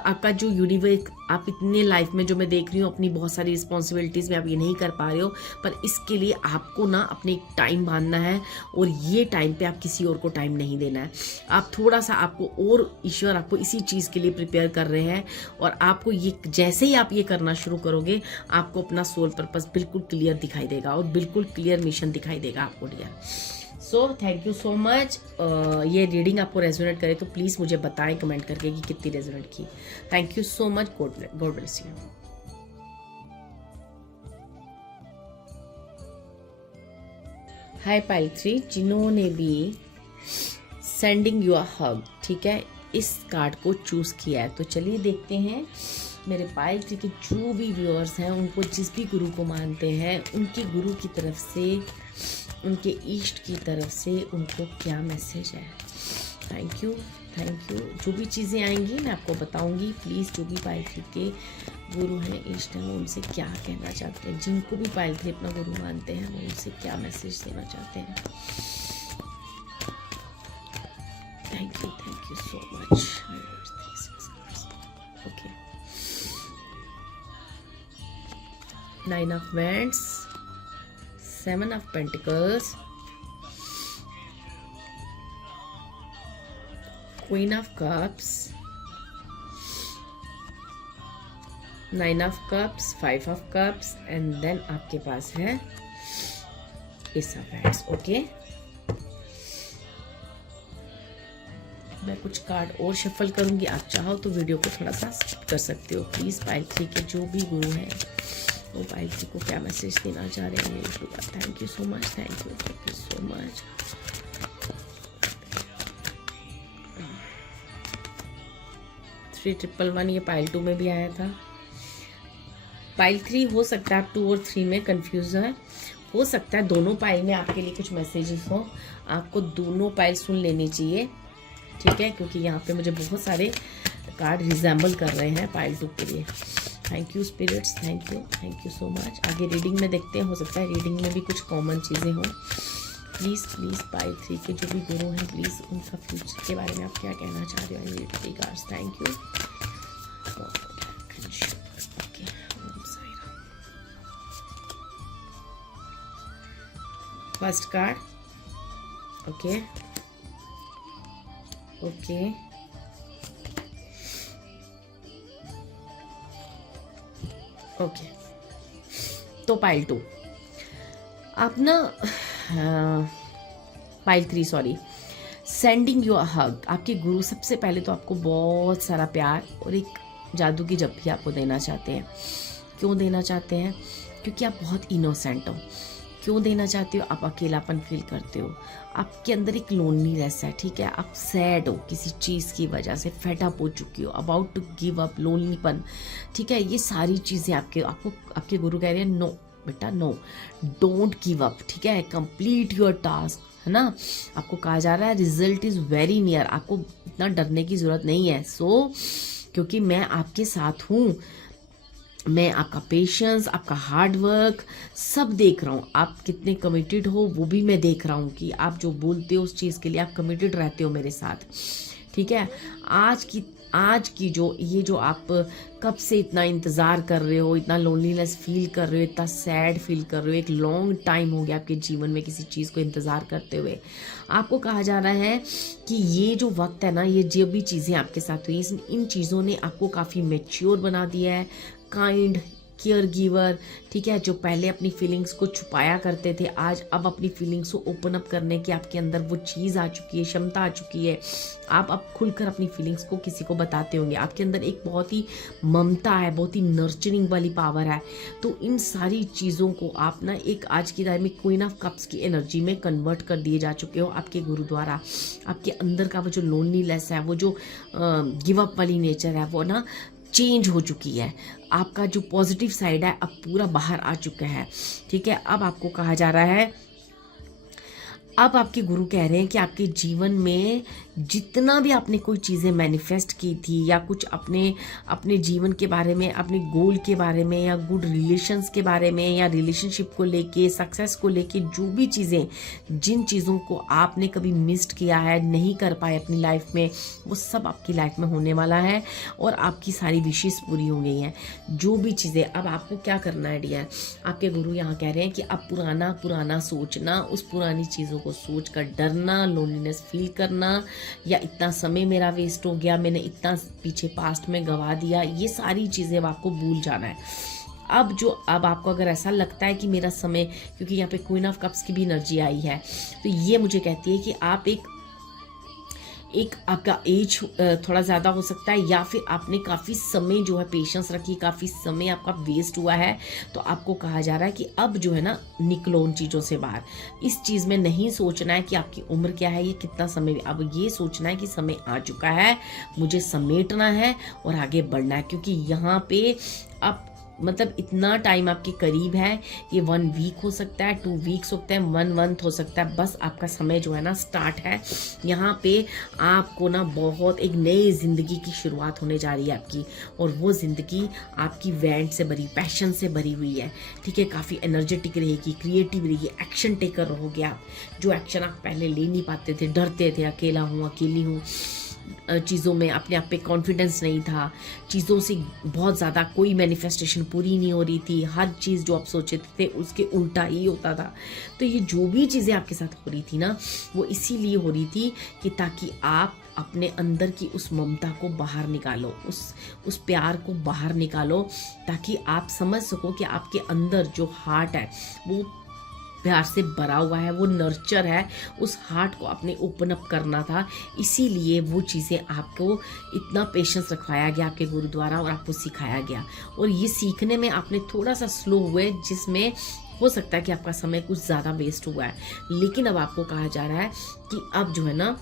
आपका जो यूनिवर्स, आप इतने लाइफ में जो मैं देख रही हूँ अपनी बहुत सारी रिस्पॉन्सिबिलिटीज़ में आप ये नहीं कर पा रहे हो, पर इसके लिए आपको ना अपने एक टाइम बांधना है और ये टाइम पे आप किसी और को टाइम नहीं देना है। आप थोड़ा सा, आपको और ईश्वर आपको इसी चीज़ के लिए प्रिपेयर कर रहे हैं। और आपको ये, जैसे ही आप ये करना शुरू करोगे, आपको अपना सोल पर्पस बिल्कुल क्लियर दिखाई देगा और बिल्कुल क्लियर मिशन दिखाई देगा आपको dear. So thank you so much. ये रीडिंग आपको रेजोनेट करे तो प्लीज़ मुझे बताएं कमेंट करके कि कितनी रेजोनेट की। Thank you so much. God bless you. Hi pile 3, जिन्होंने भी सेंडिंग यू अ हग, ठीक है, इस कार्ड को चूज किया है, तो चलिए देखते हैं मेरे पाइल 3 के जो भी व्यूअर्स हैं, उनको जिस भी गुरु को मानते हैं, उनके गुरु की तरफ से, उनके इष्ट की तरफ से उनको क्या मैसेज है। Thank you. जो भी चीज़ें आएंगी मैं आपको बताऊंगी। प्लीज़ जो भी पाइल 3 के गुरु हैं, इष्ट हैं, वो उनसे क्या कहना चाहते हैं, जिनको भी पाइल 3 अपना गुरु मानते हैं, वो उनसे क्या मैसेज देना चाहते हैं। Thank you so much. Okay, 9 of Wands, 7 of Pentacles, Queen of Cups, 9 of Cups, 5 of Cups, and then आपके पास है Ace of Wands। ओके, मैं कुछ कार्ड और शफल करूंगी। आप चाहो तो वीडियो को थोड़ा सा स्किप कर सकते हो। प्लीज पाइल 3 के जो भी गुरु हैं, वो पाइल 3 को क्या मैसेज देना चाह रहे हैं। Thank you so much. Thank you so much. 3111 ये पाइल 2 में भी आया था। पाइल 3 हो सकता है आप 2 और 3 में कंफ्यूज है, हो सकता है दोनों पाइल में आपके लिए कुछ मैसेजेस हो। आपको दोनों पाइल सुन लेनी चाहिए, ठीक है, क्योंकि यहाँ पे मुझे बहुत सारे कार्ड रिजेंबल कर रहे हैं पाइल 2 के लिए। Thank you spirits, thank you so much. आगे रीडिंग में देखते हैं, हो सकता है रीडिंग में भी कुछ कॉमन चीज़ें हों। प्लीज़ पाइल 3 के जो भी गुरु हैं, प्लीज़ उनका फ्यूचर के बारे में आप क्या कहना चाह रहे हो। Thank you. First card, okay, तो पाइल 2 आप ना, pile 3 sorry, sending you a hug. आपके गुरु सबसे पहले तो आपको बहुत सारा प्यार और एक जादू की जप्पी आपको देना चाहते हैं। क्यों देना चाहते हैं? क्योंकि आप बहुत इनोसेंट हो। क्यों देना चाहते हो? आप अकेलापन फील करते हो, आपके अंदर एक लोनलीनेस है, ठीक है, आप सैड हो किसी चीज़ की वजह से, फेड अप हो चुकी हो, अबाउट टू गिव अप, लोनलीपन, ठीक है, ये सारी चीज़ें आपके गुरु कह रहे हैं नो बेटा, नो, डोंट गिव अप, ठीक है, कंप्लीट योर टास्क, है ना। आपको कहा जा रहा है रिजल्ट इज़ वेरी नियर, आपको इतना डरने की ज़रूरत नहीं है। क्योंकि मैं आपके साथ हूँ, मैं आपका पेशेंस, आपका हार्ड वर्क सब देख रहा हूँ, आप कितने कमिटेड हो वो भी मैं देख रहा हूँ कि आप जो बोलते हो उस चीज़ के लिए आप कमिटेड रहते हो मेरे साथ, ठीक है। आज की जो ये जो आप कब से इतना इंतज़ार कर रहे हो, इतना लोनलीनेस फील कर रहे हो, इतना सैड फील कर रहे हो, एक लॉन्ग टाइम हो गया आपके जीवन में किसी चीज़ को इंतज़ार करते हुए, आपको कहा जा रहा है कि ये जो वक्त है ना, ये जो भी चीज़ें आपके साथ हुई, इन चीज़ों ने आपको काफ़ी मैच्योर बना दिया है, काइंड, केयर गिवर, ठीक है। जो पहले अपनी फीलिंग्स को छुपाया करते थे, आज अब अपनी फीलिंग्स को ओपन अप करने की आपके अंदर वो चीज़ आ चुकी है, क्षमता आ चुकी है। आप अब खुलकर अपनी फीलिंग्स को किसी को बताते होंगे। आपके अंदर एक बहुत ही ममता है, बहुत ही नर्चरिंग वाली पावर है। तो इन सारी चीज़ों को आप ना एक आज की तारीख में क्वीन ऑफ कप्स की एनर्जी में कन्वर्ट कर दिए जा चुके हो आपके गुरु द्वारा। आपके अंदर का वो जो लोनलीनेस है, वो जो गिव अप वाली नेचर है, वो ना चेंज हो चुकी है। आपका जो पॉजिटिव साइड है अब पूरा बाहर आ चुका है, ठीक है। अब आपको कहा जा रहा है, अब आपके गुरु कह रहे हैं कि आपके जीवन में जितना भी आपने कोई चीज़ें मैनिफेस्ट की थी या कुछ अपने जीवन के बारे में, अपने गोल के बारे में या गुड रिलेशंस के बारे में या रिलेशनशिप को लेके, सक्सेस को लेके, जो भी चीज़ें, जिन चीज़ों को आपने कभी मिस्ड किया है, नहीं कर पाए अपनी लाइफ में, वो सब आपकी लाइफ में होने वाला है और आपकी सारी विशेष पूरी हो गई हैं। जो भी चीज़ें, अब आपको क्या करना है डियर, आपके गुरु यहाँ कह रहे हैं कि अब पुराना सोचना, उस पुरानी चीज़ों को सोच कर डरना, लोनलीनेस फील करना, या इतना समय मेरा वेस्ट हो गया, मैंने इतना पीछे पास्ट में गवा दिया, ये सारी चीज़ें अब आपको भूल जाना है। अब आपको अगर ऐसा लगता है कि मेरा समय, क्योंकि यहाँ पे क्वीन ऑफ कप्स की भी एनर्जी आई है, तो ये मुझे कहती है कि आप एक आपका एज थोड़ा ज़्यादा हो सकता है, या फिर आपने काफ़ी समय जो है पेशेंस रखी, काफ़ी समय आपका वेस्ट हुआ है। तो आपको कहा जा रहा है कि अब जो है ना, निकलो उन चीज़ों से बाहर। इस चीज़ में नहीं सोचना है कि आपकी उम्र क्या है, ये कितना समय, अब ये सोचना है कि समय आ चुका है, मुझे समेटना है और आगे बढ़ना है। क्योंकि यहाँ पे आप मतलब इतना टाइम आपके करीब है, ये 1 वीक हो सकता है, 2 वीक्स हो सकते हैं, 1 मंथ हो सकता है, बस आपका समय जो है ना स्टार्ट है। यहाँ पे आपको ना बहुत एक नई जिंदगी की शुरुआत होने जा रही है आपकी, और वो जिंदगी आपकी वैंट से भरी, पैशन से भरी हुई है, ठीक है। काफ़ी एनर्जेटिक रहेगी, क्रिएटिव रहेगी, एक्शन टेकर रहोगे आप। जो एक्शन आप पहले ले नहीं पाते थे, डरते थे, अकेला हूँ, अकेली हूँ, चीज़ों में अपने आप पे कॉन्फिडेंस नहीं था, चीज़ों से बहुत ज़्यादा कोई मैनिफेस्टेशन पूरी नहीं हो रही थी, हर चीज़ जो आप सोचते थे उसके उल्टा ही होता था। तो ये जो भी चीज़ें आपके साथ हो रही थी ना, वो इसीलिए हो रही थी कि ताकि आप अपने अंदर की उस ममता को बाहर निकालो, उस प्यार को बाहर निकालो, ताकि आप समझ सको कि आपके अंदर जो हार्ट है वो प्यार से भरा हुआ है, वो नर्चर है, उस हार्ट को आपने ओपन अप करना था। इसीलिए वो चीज़ें आपको इतना पेशेंस रखवाया गया आपके गुरु द्वारा, और आपको सिखाया गया। और ये सीखने में आपने थोड़ा सा स्लो हुए, जिसमें हो सकता है कि आपका समय कुछ ज़्यादा वेस्ट हुआ है। लेकिन अब आपको कहा जा रहा है कि अब जो है ना,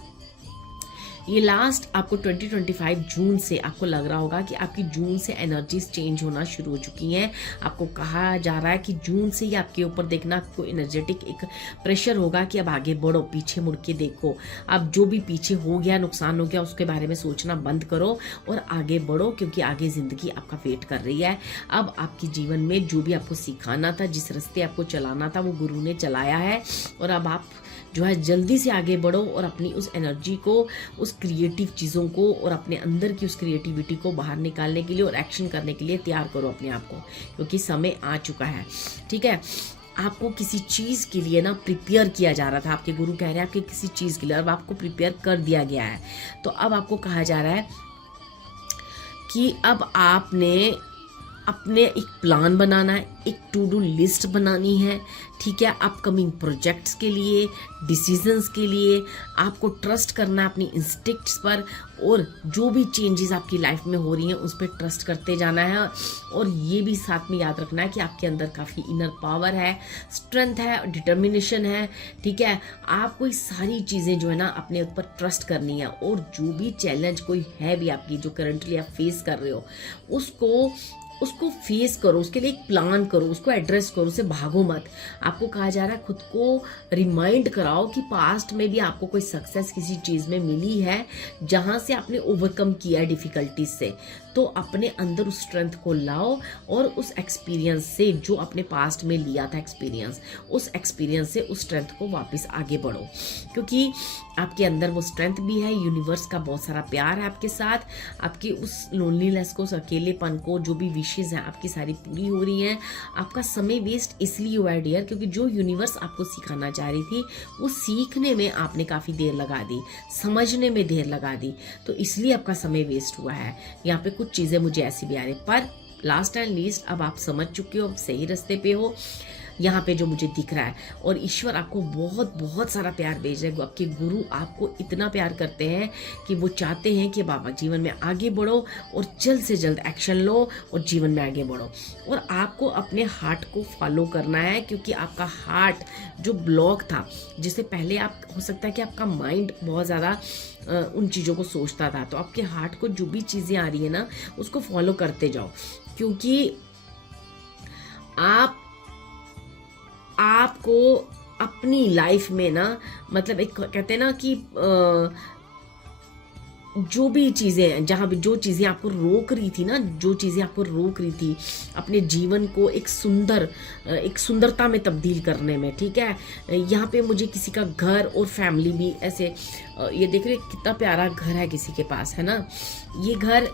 ये लास्ट आपको 2025 जून से आपको लग रहा होगा कि आपकी जून से एनर्जीज चेंज होना शुरू हो चुकी हैं। आपको कहा जा रहा है कि जून से ही आपके ऊपर देखना आपको एनर्जेटिक एक प्रेशर होगा कि अब आगे बढ़ो, पीछे मुड़ के देखो। अब जो भी पीछे हो गया, नुकसान हो गया, उसके बारे में सोचना बंद करो और आगे बढ़ो, क्योंकि आगे ज़िंदगी आपका वेट कर रही है। अब आपके जीवन में जो भी आपको सिखाना था, जिस रास्ते आपको चलाना था, वो गुरु ने चलाया है। और अब आप जो है जल्दी से आगे बढ़ो और अपनी उस एनर्जी को, उस क्रिएटिव चीज़ों को और अपने अंदर की उस क्रिएटिविटी को बाहर निकालने के लिए और एक्शन करने के लिए तैयार करो अपने आप को, क्योंकि समय आ चुका है, ठीक है। आपको किसी चीज़ के लिए ना प्रिपेयर किया जा रहा था, आपके गुरु कह रहे हैं आपके किसी चीज़ के लिए, अब आपको प्रिपेयर कर दिया गया है। तो अब आपको कहा जा रहा है कि अब आपने अपने एक प्लान बनाना है, एक टू डू लिस्ट बनानी है, ठीक है। अपकमिंग प्रोजेक्ट्स के लिए, डिसीजंस के लिए आपको ट्रस्ट करना है अपनी इंस्टिक्ट्स पर, और जो भी चेंजेस आपकी लाइफ में हो रही हैं उस पर ट्रस्ट करते जाना है। और ये भी साथ में याद रखना है कि आपके अंदर काफ़ी इनर पावर है, स्ट्रेंथ है, डिटर्मिनेशन है, ठीक है। आपको ये सारी चीज़ें जो है ना अपने ऊपर ट्रस्ट करनी है, और जो भी चैलेंज कोई है भी आपकी, जो करंटली आप फेस कर रहे हो, उसको फेस करो, उसके लिए एक प्लान करो, उसको एड्रेस करो, उसे भागो मत। आपको कहा जा रहा है खुद को रिमाइंड कराओ कि पास्ट में भी आपको कोई सक्सेस किसी चीज़ में मिली है जहाँ से आपने ओवरकम किया है डिफ़िकल्टीज से। तो अपने अंदर उस स्ट्रेंथ को लाओ और उस एक्सपीरियंस से, जो अपने पास्ट में लिया था एक्सपीरियंस, उस एक्सपीरियंस से उस स्ट्रेंथ को वापस आगे बढ़ो, क्योंकि आपके अंदर वो स्ट्रेंथ भी है। यूनिवर्स का बहुत सारा प्यार है आपके साथ, आपकी उस लोनलीनेस को, उस अकेलेपन को, जो भी विशेज़ हैं आपकी सारी पूरी हो रही हैं। आपका समय वेस्ट इसलिए हुआ है डियर, क्योंकि जो यूनिवर्स आपको सिखाना चाह रही थी वो सीखने में आपने काफ़ी देर लगा दी, समझने में देर लगा दी, तो इसलिए आपका समय वेस्ट हुआ है। यहाँ पे कुछ चीज़ें मुझे ऐसी भी आ रही, पर लास्ट एंड लीस्ट अब आप समझ चुके हो, अब सही रास्ते पे हो, यहाँ पे जो मुझे दिख रहा है। और ईश्वर आपको बहुत बहुत सारा प्यार भेज रहे हैं। आपके गुरु आपको इतना प्यार करते हैं कि वो चाहते हैं कि बाबा जीवन में आगे बढ़ो और जल्द से जल्द एक्शन लो और जीवन में आगे बढ़ो। और आपको अपने हार्ट को फॉलो करना है, क्योंकि आपका हार्ट जो ब्लॉक था, जिससे पहले आप, हो सकता है कि आपका माइंड बहुत ज़्यादा उन चीज़ों को सोचता था, तो आपके हार्ट को जो भी चीज़ें आ रही है ना उसको फॉलो करते जाओ, क्योंकि आपको अपनी लाइफ में ना, मतलब एक कहते हैं ना कि जो भी चीज़ें हैं, जहाँ भी जो चीज़ें आपको रोक रही थी ना, जो चीज़ें आपको रोक रही थी अपने जीवन को एक सुंदरता में तब्दील करने में, ठीक है। यहाँ पे मुझे किसी का घर और फैमिली भी ऐसे, ये देख रहे कितना प्यारा घर है किसी के पास, है ना। ये घर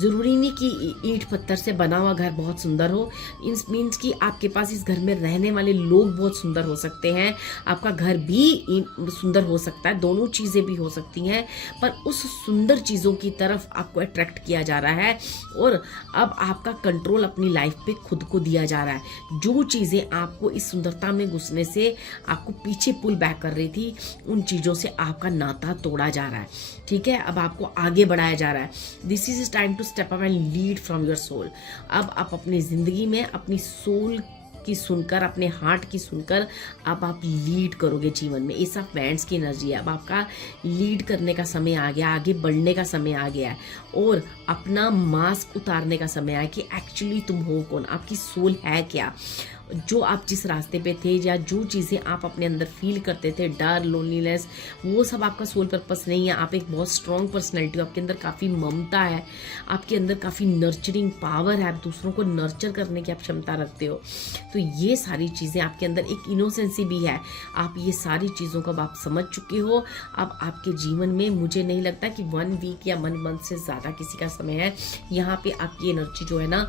ज़रूरी नहीं कि ईंट पत्थर से बना हुआ घर बहुत सुंदर हो, इन मीन्स कि आपके पास इस घर में रहने वाले लोग बहुत सुंदर हो सकते हैं, आपका घर भी सुंदर हो सकता है, दोनों चीज़ें भी हो सकती हैं। पर उस सुंदर चीज़ों की तरफ आपको अट्रैक्ट किया जा रहा है और अब आपका कंट्रोल अपनी लाइफ पे खुद को दिया जा रहा है। जो चीज़ें आपको इस सुंदरता में घुसने से आपको पीछे पुल बैक कर रही थी, उन चीज़ों से आपका नाता तोड़ा जा रहा है, ठीक है। अब आपको आगे बढ़ाया जा रहा है। This is time to step up and lead from your soul. अब आप अपनी ज़िंदगी में अपनी सोल की सुनकर, अपने हार्ट की सुनकर अब आप लीड करोगे जीवन में। ये सब वैंड्स की एनर्जी है। अब आपका लीड करने का समय आ गया, आगे बढ़ने का समय आ गया है और अपना मास्क उतारने का समय आया कि एक्चुअली तुम हो कौन, आपकी सोल है क्या, जो आप जिस रास्ते पे थे या जो चीज़ें आप अपने अंदर फील करते थे, डर, लोनलीनेस, वो सब आपका सोल पर्पस नहीं है। आप एक बहुत स्ट्रॉन्ग पर्सनैलिटी हो, आपके अंदर काफ़ी ममता है, आपके अंदर काफ़ी नर्चरिंग पावर है, आप दूसरों को नर्चर करने की आप क्षमता रखते हो। तो ये सारी चीज़ें आपके अंदर, एक इनोसेंसी भी है। आप ये सारी चीज़ों को अब आप समझ चुके हो। अब आपके जीवन में मुझे नहीं लगता कि 1 वीक या 1 मंथ से ज़्यादा किसी का समय है। यहाँ पे आपकी एनर्जी जो है ना,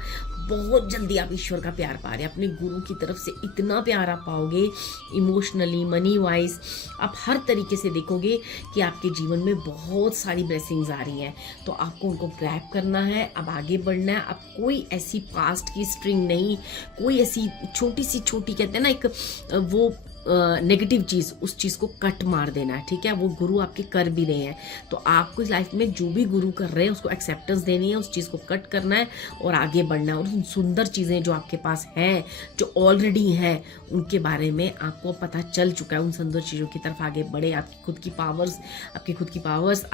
बहुत जल्दी आप ईश्वर का प्यार पा रहे हैं। अपने गुरु की तरफ से इतना प्यार आप पाओगे, इमोशनली, मनी वाइज, आप हर तरीके से देखोगे कि आपके जीवन में बहुत सारी ब्लेसिंग्स आ रही हैं। तो आपको उनको ग्रैब करना है, अब आगे बढ़ना है। अब कोई ऐसी पास्ट की स्ट्रिंग नहीं, कोई ऐसी छोटी सी छोटी, कहते हैं ना एक वो नेगेटिव चीज़, उस चीज़ को कट मार देना है, ठीक है। वो गुरु आपके कर भी रहे हैं, तो आपको इस लाइफ में जो भी गुरु कर रहे हैं उसको एक्सेप्टेंस देनी है, उस चीज़ को कट करना है और आगे बढ़ना है। और उन सुंदर चीज़ें जो आपके पास हैं, जो ऑलरेडी हैं, उनके बारे में आपको पता चल चुका है। उन सुंदर चीज़ों की तरफ आगे बढ़े। आपकी खुद की पावर्स,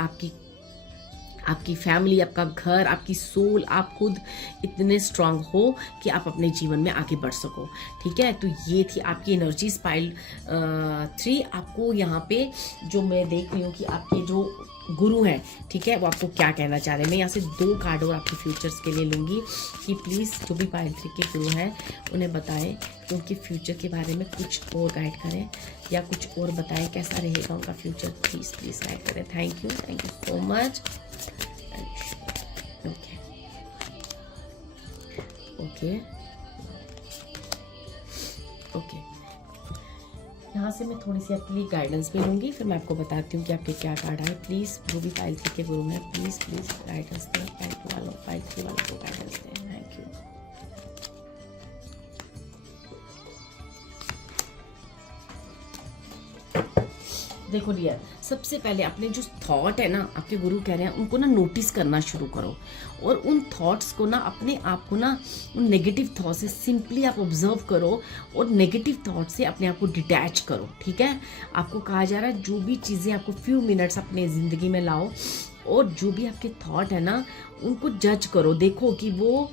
आपकी फैमिली, आपका घर, आपकी सोल, आप खुद इतने स्ट्रांग हो कि आप अपने जीवन में आगे बढ़ सको, ठीक है। तो ये थी आपकी एनर्जी स्पाइरल 3। आपको यहाँ पे जो मैं देख रही हूँ कि आपके जो गुरु हैं, ठीक है, वो आपको क्या कहना चाह रहे हैं। मैं यहाँ से 2 कार्ड और आपके फ्यूचर्स के लिए लूँगी कि प्लीज़ जो भी पायल 3 के गुरु हैं उन्हें बताएं कि उनके फ्यूचर के बारे में कुछ और गाइड करें या कुछ और बताएं कैसा रहेगा उनका फ्यूचर। प्लीज़ गाइड करें। Thank you so much. Okay, यहाँ से मैं थोड़ी सी आपके लिए गाइडेंस भी लूँगी, फिर मैं आपको बताती हूँ कि आपके क्या कार्ड आए। प्लीज़ जो भी पायल 3 के गुरु हैं, प्लीज़ गाइडेंस दें। पायल 3 वालों को गाइडेंस दें। Thank you. देखो डियर, सबसे पहले अपने जो थॉट है ना, आपके गुरु कह रहे हैं उनको ना नोटिस करना शुरू करो और उन थॉट्स को ना, अपने आप को ना, उन नेगेटिव थॉट से सिंपली आप ऑब्जर्व करो और नेगेटिव थॉट से अपने आप को डिटैच करो, ठीक है। आपको कहा जा रहा है जो भी चीज़ें आपको फ्यू मिनट्स अपने ज़िंदगी में लाओ और जो भी आपके थॉट है ना, उनको जज करो। देखो कि वो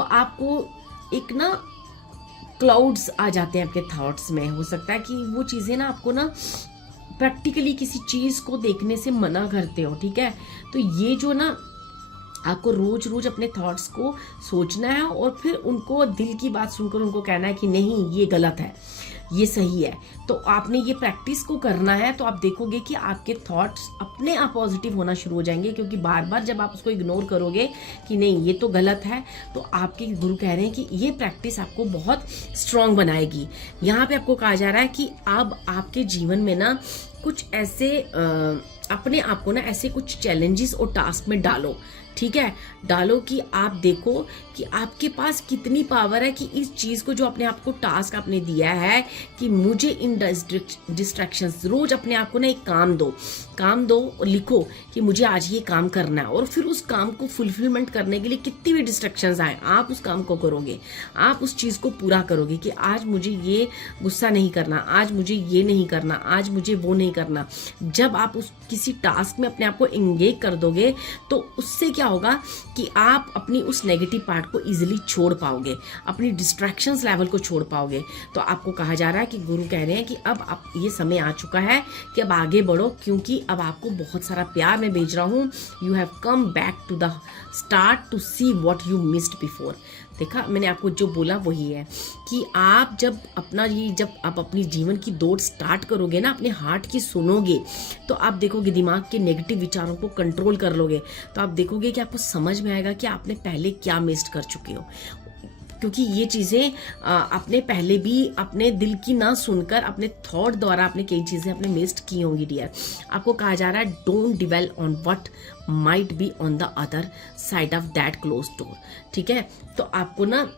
आपको एक ना क्लाउड्स आ जाते हैं आपके थॉट्स में। हो सकता है कि वो चीज़ें ना आपको ना प्रैक्टिकली किसी चीज़ को देखने से मना करते हो, ठीक है। तो ये जो ना आपको रोज अपने थॉट्स को सोचना है और फिर उनको दिल की बात सुनकर उनको कहना है कि नहीं, ये गलत है, ये सही है। तो आपने ये प्रैक्टिस को करना है। तो आप देखोगे कि आपके थॉट्स अपने आप पॉजिटिव होना शुरू हो जाएंगे, क्योंकि बार बार जब आप उसको इग्नोर करोगे कि नहीं ये तो गलत है, तो आपके गुरु कह रहे हैं कि ये प्रैक्टिस आपको बहुत स्ट्रांग बनाएगी। यहाँ पे आपको कहा जा रहा है कि अब आपके जीवन में ना कुछ ऐसे अपने आप को ना ऐसे कुछ चैलेंजेस और टास्क में डालो, ठीक है। डालो कि आप देखो कि आपके पास कितनी पावर है कि इस चीज़ को, जो अपने आप को टास्क आपने दिया है कि मुझे इन डिस्ट्रैक्शंस, रोज अपने आप को ना एक काम दो और लिखो कि मुझे आज ये काम करना है और फिर उस काम को फुलफिलमेंट करने के लिए कितनी भी डिस्ट्रैक्शंस आए, आप उस काम को करोगे, आप उस चीज़ को पूरा करोगे कि आज मुझे ये गुस्सा नहीं करना, आज मुझे ये नहीं करना, आज मुझे वो नहीं करना। जब आप उस किसी टास्क में अपने आप को एंगेज कर दोगे तो उससे क्या होगा कि आप अपनी उस नेगेटिव पार्ट को इजीली छोड़ पाओगे, अपनी डिस्ट्रैक्शंस लेवल को छोड़ पाओगे। तो आपको कहा जा रहा है कि गुरु कह रहे हैं कि अब आप ये समय आ चुका है कि अब आगे बढ़ो, क्योंकि अब आपको बहुत सारा प्यार मैं भेज रहा हूँ। You have come back to the start to see what you missed before. देखा, मैंने आपको जो बोला वही है कि आप जब आप अपनी जीवन की दौड़ स्टार्ट करोगे ना, अपने हार्ट की सुनोगे, तो आप देखोगे दिमाग के नेगेटिव विचारों को कंट्रोल कर लोगे। तो आप देखोगे कि आपको समझ में आएगा कि आपने पहले क्या मिस्ड कर चुके हो। क्योंकि ये चीज़ें आपने पहले भी अपने दिल की ना सुनकर अपने थॉट द्वारा आपने कई चीज़ें अपने मिस्ड की होंगी डियर। आपको कहा जा रहा है don't dwell on what might be on the other side of that close door. ठीक है, तो आपको ना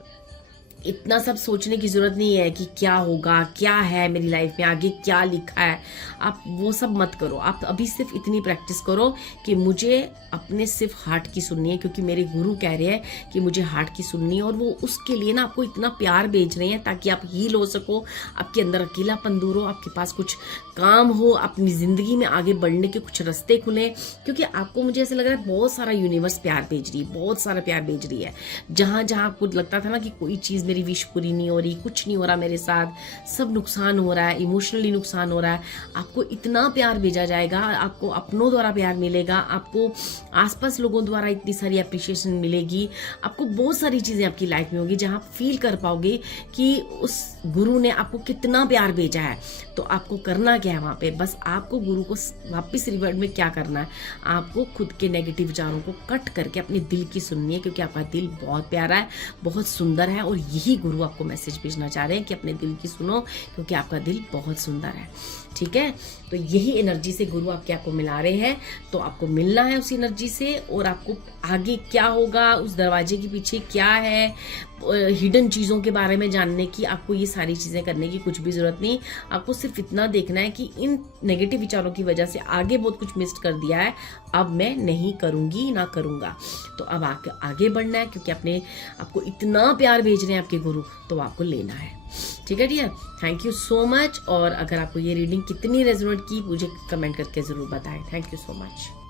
इतना सब सोचने की जरूरत नहीं है कि क्या होगा, क्या है मेरी लाइफ में, आगे क्या लिखा है, आप वो सब मत करो। आप अभी सिर्फ इतनी प्रैक्टिस करो कि मुझे अपने सिर्फ हार्ट की सुननी है, क्योंकि मेरे गुरु कह रहे हैं कि मुझे हार्ट की सुननी है, और वो उसके लिए ना आपको इतना प्यार भेज रहे हैं ताकि आप हील हो सको, आपके अंदर अकेलापन दूर हो, आपके पास कुछ काम हो, अपनी जिंदगी में आगे बढ़ने के कुछ रास्ते खुले। क्योंकि आपको, मुझे ऐसा लग रहा है बहुत सारा यूनिवर्स प्यार भेज रही है, बहुत सारा प्यार भेज रही है। जहां जहां आपको लगता था ना कि कोई चीज मेरी विश पूरी नहीं हो रही, कुछ नहीं हो रहा मेरे साथ, सब नुकसान हो रहा है, इमोशनली नुकसान हो रहा है, आपको इतना प्यार भेजा जाएगा, आपको अपनों द्वारा प्यार मिलेगा, आपको आसपास लोगों द्वारा इतनी सारी अप्रिशिएशन मिलेगी, आपको बहुत सारी चीजें आपकी लाइफ में होगी जहां आप फील कर पाओगे कि उस गुरु ने आपको कितना प्यार भेजा है। तो आपको करना क्या है वहां पे, बस आपको गुरु को वापस रिवर्ड में क्या करना है, आपको खुद के नेगेटिव विचारों को कट करके अपने दिल की सुननी है, क्योंकि आपका दिल बहुत प्यारा है, बहुत सुंदर है, और यही गुरु आपको मैसेज भेजना चाह रहे हैं कि अपने दिल की सुनो, क्योंकि आपका दिल बहुत सुंदर है। ठीक है, तो यही एनर्जी से गुरु आपको मिला रहे हैं, तो आपको मिलना है उस एनर्जी से, और आपको आगे क्या होगा, उस दरवाजे के पीछे क्या है, हिडन चीज़ों के बारे में जानने की, आपको ये सारी चीज़ें करने की कुछ भी ज़रूरत नहीं। आपको सिर्फ इतना देखना है कि इन नेगेटिव विचारों की वजह से आगे बहुत कुछ मिस कर दिया है, अब मैं नहीं करूँगी, ना करूँगा। तो अब आगे बढ़ना है, क्योंकि आपको इतना प्यार भेज रहे हैं आपके गुरु, तो आपको लेना है। ठीक है dear, thank you so much. और अगर आपको ये रीडिंग कितनी रेजोनेट की, मुझे कमेंट करके ज़रूर बताएं। Thank you so much.